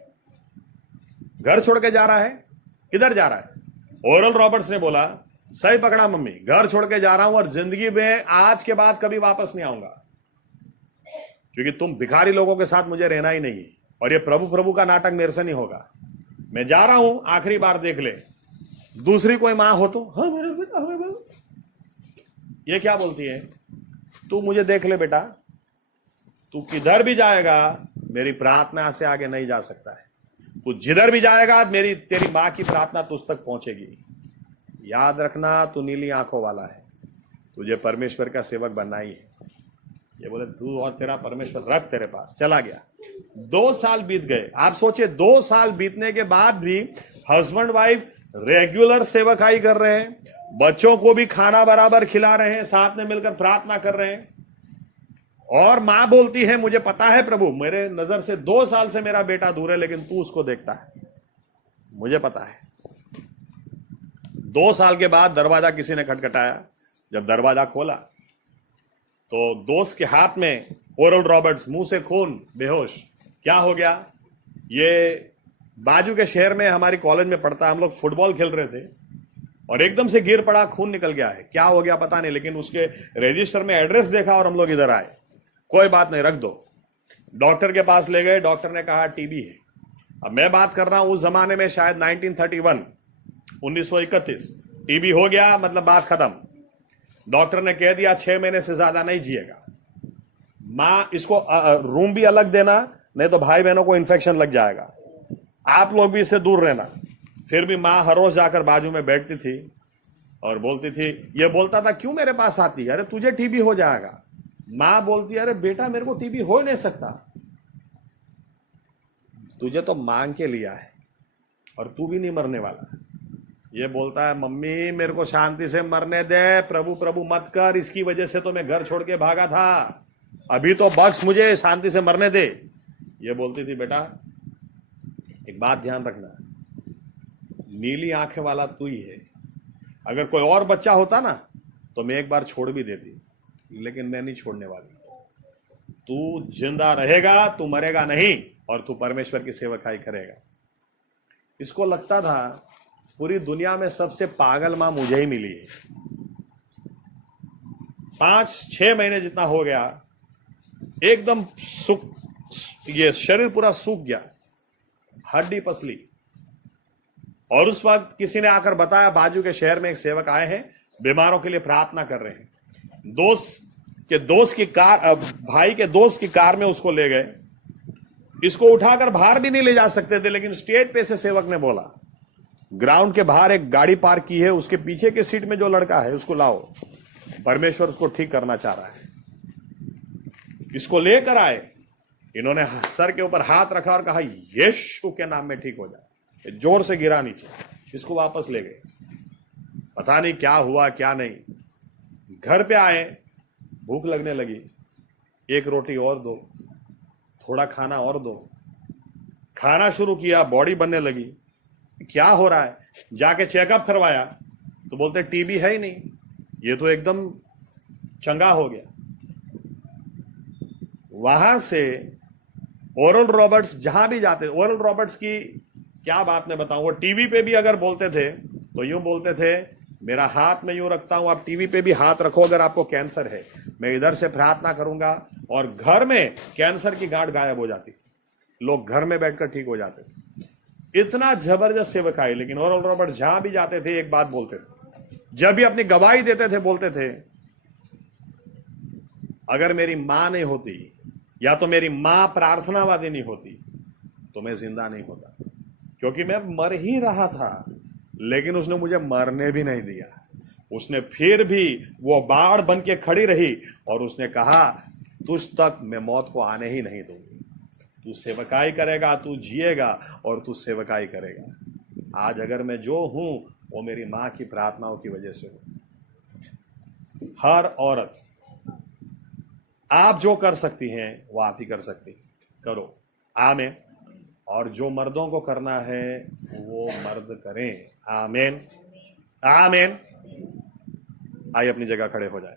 घर छोड़ के जा रहा है, किधर जा रहा है? ओरल रॉबर्ट्स ने बोला, सही पकड़ा मम्मी, घर छोड़ के जा रहा हूं और जिंदगी में आज के बाद कभी वापस नहीं आऊंगा, क्योंकि तुम भिखारी लोगों के साथ मुझे रहना ही नहीं है, और ये प्रभु प्रभु का नाटक मेरे से नहीं होगा। मैं जा रहा हूं, आखिरी बार देख ले। दूसरी कोई मां हो तो, हाँ मेरा बेटा, ये क्या बोलती है, तू मुझे देख ले बेटा, तू किधर भी जाएगा मेरी प्रार्थना से आगे नहीं जा सकता है, तू जिधर भी जाएगा तेरी मां की प्रार्थना तुझ तक पहुंचेगी। याद रखना, तू नीली आंखों वाला है, तुझे परमेश्वर का सेवक बनना ही है। ये बोले तू और तेरा परमेश्वर रख तेरे पास। चला गया। 2 साल बीत गए। आप सोचे 2 साल बीतने के बाद भी हस्बैंड वाइफ रेगुलर सेवकाई कर रहे हैं, बच्चों को भी खाना बराबर खिला रहे हैं, साथ में मिलकर प्रार्थना कर रहे हैं। और मां बोलती है, मुझे पता है प्रभु, मेरे नजर से 2 साल से मेरा बेटा दूर है, लेकिन तू उसको देखता है, मुझे पता है। 2 साल के बाद दरवाजा किसी ने खटखटाया। जब दरवाजा खोला तो दोस्त के हाथ में ओरल रॉबर्ट्स, मुंह से खून, बेहोश। क्या हो गया? ये बाजू के शहर में हमारी कॉलेज में पढ़ता, हम लोग फुटबॉल खेल रहे थे और एकदम से गिर पड़ा, खून निकल गया है। क्या हो गया पता नहीं, लेकिन उसके रजिस्टर में एड्रेस देखा और हम लोग इधर आए। कोई बात नहीं, रख दो। डॉक्टर के पास ले गए, डॉक्टर ने कहा टीबी है। अब मैं बात कर रहा हूं उस जमाने में, शायद 1931 टीबी हो गया मतलब बात खत्म। डॉक्टर ने कह दिया 6 महीने से ज्यादा नहीं जिएगा। मां, इसको रूम भी अलग देना, नहीं तो भाई बहनों को इन्फेक्शन लग जाएगा, आप लोग भी इससे दूर रहना। फिर भी मां हर रोज जाकर बाजू में बैठती थी और बोलती थी, ये बोलता था क्यों मेरे पास आती है, अरे तुझे टीबी हो जाएगा। मां बोलती, अरे बेटा मेरे को टीबी हो नहीं सकता, तुझे तो मांग के लिया है और तू भी नहीं मरने वाला। ये बोलता है, मम्मी मेरे को शांति से मरने दे, प्रभु प्रभु मत कर, इसकी वजह से तो मैं घर छोड़ के भागा था, अभी तो बख्श मुझे, शांति से मरने दे। ये बोलती थी, बेटा एक बात ध्यान रखना, नीली आंखें वाला तू ही है। अगर कोई और बच्चा होता ना तो मैं एक बार छोड़ भी देती, लेकिन मैं नहीं छोड़ने वाली। तू जिंदा रहेगा, तू मरेगा नहीं, और तू परमेश्वर की सेवकाई करेगा। इसको लगता था पूरी दुनिया में सबसे पागल मां मुझे ही मिली है। 5-6 महीने जितना हो गया, एकदम ये शरीर पूरा सूख गया, हड्डी पसली। और उस वक्त किसी ने आकर बताया, बाजू के शहर में एक सेवक आए हैं, बीमारों के लिए प्रार्थना कर रहे हैं। दोस्त की कार, भाई के दोस्त की कार में उसको ले गए। इसको उठाकर बाहर भी नहीं ले जा सकते थे, लेकिन स्टेज पे से सेवक ने बोला, ग्राउंड के बाहर एक गाड़ी पार्क की है, उसके पीछे के सीट में जो लड़का है उसको लाओ, परमेश्वर उसको ठीक करना चाह रहा है। इसको लेकर आए, इन्होंने सर के ऊपर हाथ रखा और कहा, यीशु के नाम में ठीक हो जाए। जोर से गिरा नीचे, इसको वापस ले गए। पता नहीं क्या हुआ क्या नहीं। घर पे आए, भूख लगने लगी, एक रोटी और दो, थोड़ा खाना और दो। खाना शुरू किया, बॉडी बनने लगी। क्या हो रहा है, जाके चेकअप करवाया तो बोलते टीबी है ही नहीं, ये तो एकदम चंगा हो गया। वहां से ओरल रॉबर्ट्स जहां भी जाते, ओरल रॉबर्ट्स की क्या बात मैं बताऊं, वो टीवी पे भी अगर बोलते थे तो यूं बोलते थे, मेरा हाथ में यूं रखता हूं, आप टीवी पे भी हाथ रखो अगर आपको कैंसर है, मैं इधर से प्रार्थना करूंगा, और घर में कैंसर की गांठ गायब हो जाती थी, लोग घर में बैठकर ठीक हो जाते थे। इतना जबरदस्त सेवकाई। लेकिन ओरल रॉबर्ट जहां भी जाते थे एक बात बोलते थे, जब भी अपनी गवाही देते थे बोलते थे, अगर मेरी मां नहीं होती या तो मेरी मां प्रार्थनावादी नहीं होती तो मैं जिंदा नहीं होता, क्योंकि मैं मर ही रहा था, लेकिन उसने मुझे मरने भी नहीं दिया। उसने फिर भी वो बाढ़ बन के खड़ी रही और उसने कहा, तुझ तक मैं मौत को आने ही नहीं दूंगी, तू सेवकाई करेगा, तू जिएगा और तू सेवकाई करेगा। आज अगर मैं जो हूं वो मेरी मां की प्रार्थनाओं की वजह से हूं। हर औरत, आप जो कर सकती हैं वो आप ही कर सकती हैं, करो, आमीन। और जो मर्दों को करना है वो मर्द करें, आमीन आमीन। आइए अपनी जगह खड़े हो जाए।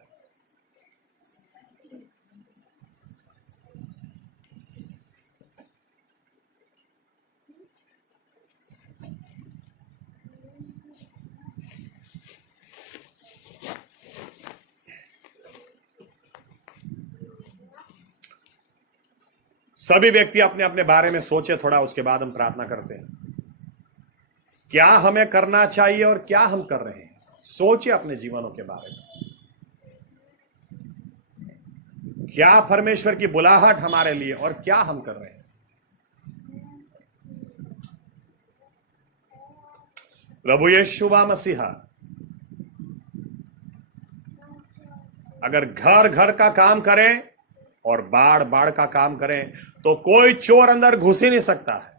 सभी व्यक्ति अपने अपने बारे में सोचे थोड़ा, उसके बाद हम प्रार्थना करते हैं। क्या हमें करना चाहिए और क्या हम कर रहे हैं, सोचिए अपने जीवनों के बारे में। क्या परमेश्वर की बुलाहट हमारे लिए और क्या हम कर रहे हैं। प्रभु यीशु मसीहा, अगर घर घर का काम करें और बाढ़ बाढ़ का काम करें तो कोई चोर अंदर घुस ही नहीं सकता है,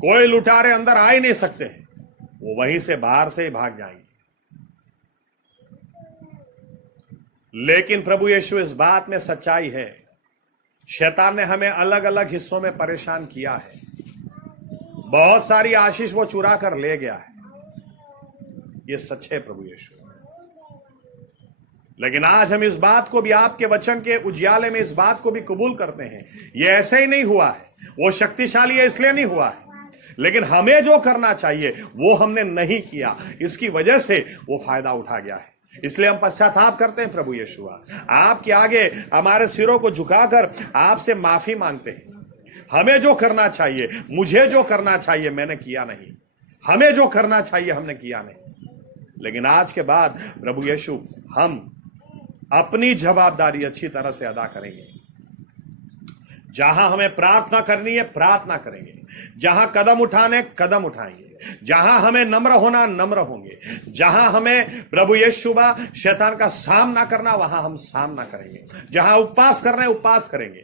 कोई लुटारे अंदर आ ही नहीं सकते हैं, वो वहीं से बाहर से ही भाग जाएंगे। लेकिन प्रभु यीशु, इस बात में सच्चाई है, शैतान ने हमें अलग अलग हिस्सों में परेशान किया है, बहुत सारी आशीष वो चुरा कर ले गया है, ये सच है प्रभु यीशु। लेकिन आज हम इस बात को भी आपके वचन के उजियाले में इस बात को भी कबूल करते हैं, ये ऐसे ही नहीं हुआ है, वो शक्तिशाली है इसलिए नहीं हुआ है, लेकिन हमें जो करना चाहिए वो हमने नहीं किया, इसकी वजह से वो फायदा उठा गया है। इसलिए हम पश्चाताप करते हैं प्रभु यीशु, आपके आगे हमारे सिरों को झुकाकर आपसे माफी मांगते हैं। हमें जो करना चाहिए, मुझे जो करना चाहिए मैंने किया नहीं, हमें जो करना चाहिए हमने किया नहीं। लेकिन आज के बाद प्रभु यीशु, हम अपनी जवाबदारी अच्छी तरह से अदा करेंगे। जहां हमें प्रार्थना करनी है प्रार्थना करेंगे, जहां कदम उठाने कदम उठाएंगे, जहां हमें नम्र होना नम्र होंगे, जहां हमें प्रभु यीशु शैतान का सामना करना वहां हम सामना करेंगे, जहां उपवास करना है उपवास करेंगे।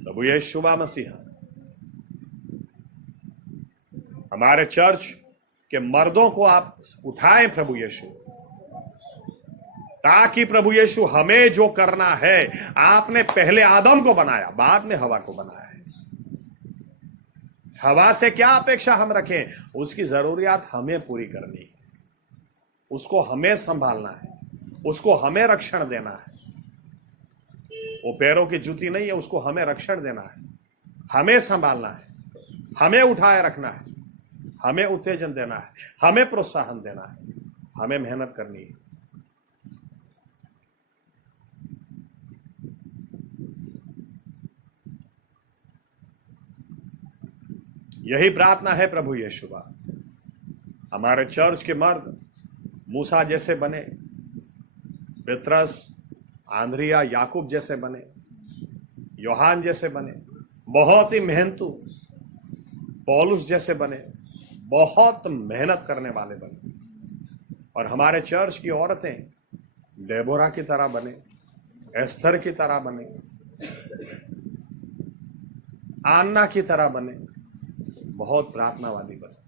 प्रभु यीशु मसीहा, हमारे चर्च के मर्दों को आप उठाएं प्रभु यीशु, ताकि प्रभु यीशु हमें जो करना है, आपने पहले आदम को बनाया बाद में हवा को बनाया है, हवा से क्या अपेक्षा हम रखें, उसकी जरूरियात हमें पूरी करनी है, उसको हमें संभालना है, उसको हमें रक्षण देना है। वो पैरों की जूती नहीं है, उसको हमें रक्षण देना है, हमें संभालना है, हमें उठाए रखना है, हमें उत्तेजन देना है, हमें प्रोत्साहन देना है, हमें मेहनत करनी है। यही प्रार्थना है प्रभु यीशु। हमारे चर्च के मर्द मूसा जैसे बने, पतरस, आंद्रिया, याकूब जैसे बने, योहान जैसे बने, बहुत ही मेहनतू पौलुस जैसे बने, बहुत मेहनत करने वाले बने। और हमारे चर्च की औरतें डेबोरा की तरह बने, एस्थर की तरह बने, आन्ना की तरह बने, बहुत प्रार्थनावादी बने।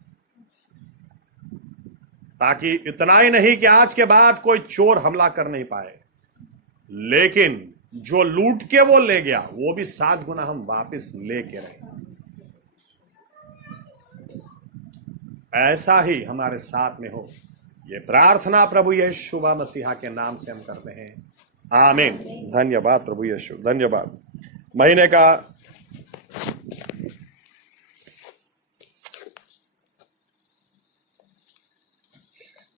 ताकि इतना ही नहीं कि आज के बाद कोई चोर हमला कर नहीं पाए, लेकिन जो लूट के वो ले गया वो भी 7 गुना हम वापस लेके रहे। ऐसा ही हमारे साथ में हो, ये प्रार्थना प्रभु यीशु मसीहा के नाम से हम करते हैं। आमीन। धन्यवाद प्रभु यीशु, धन्यवाद। महीने का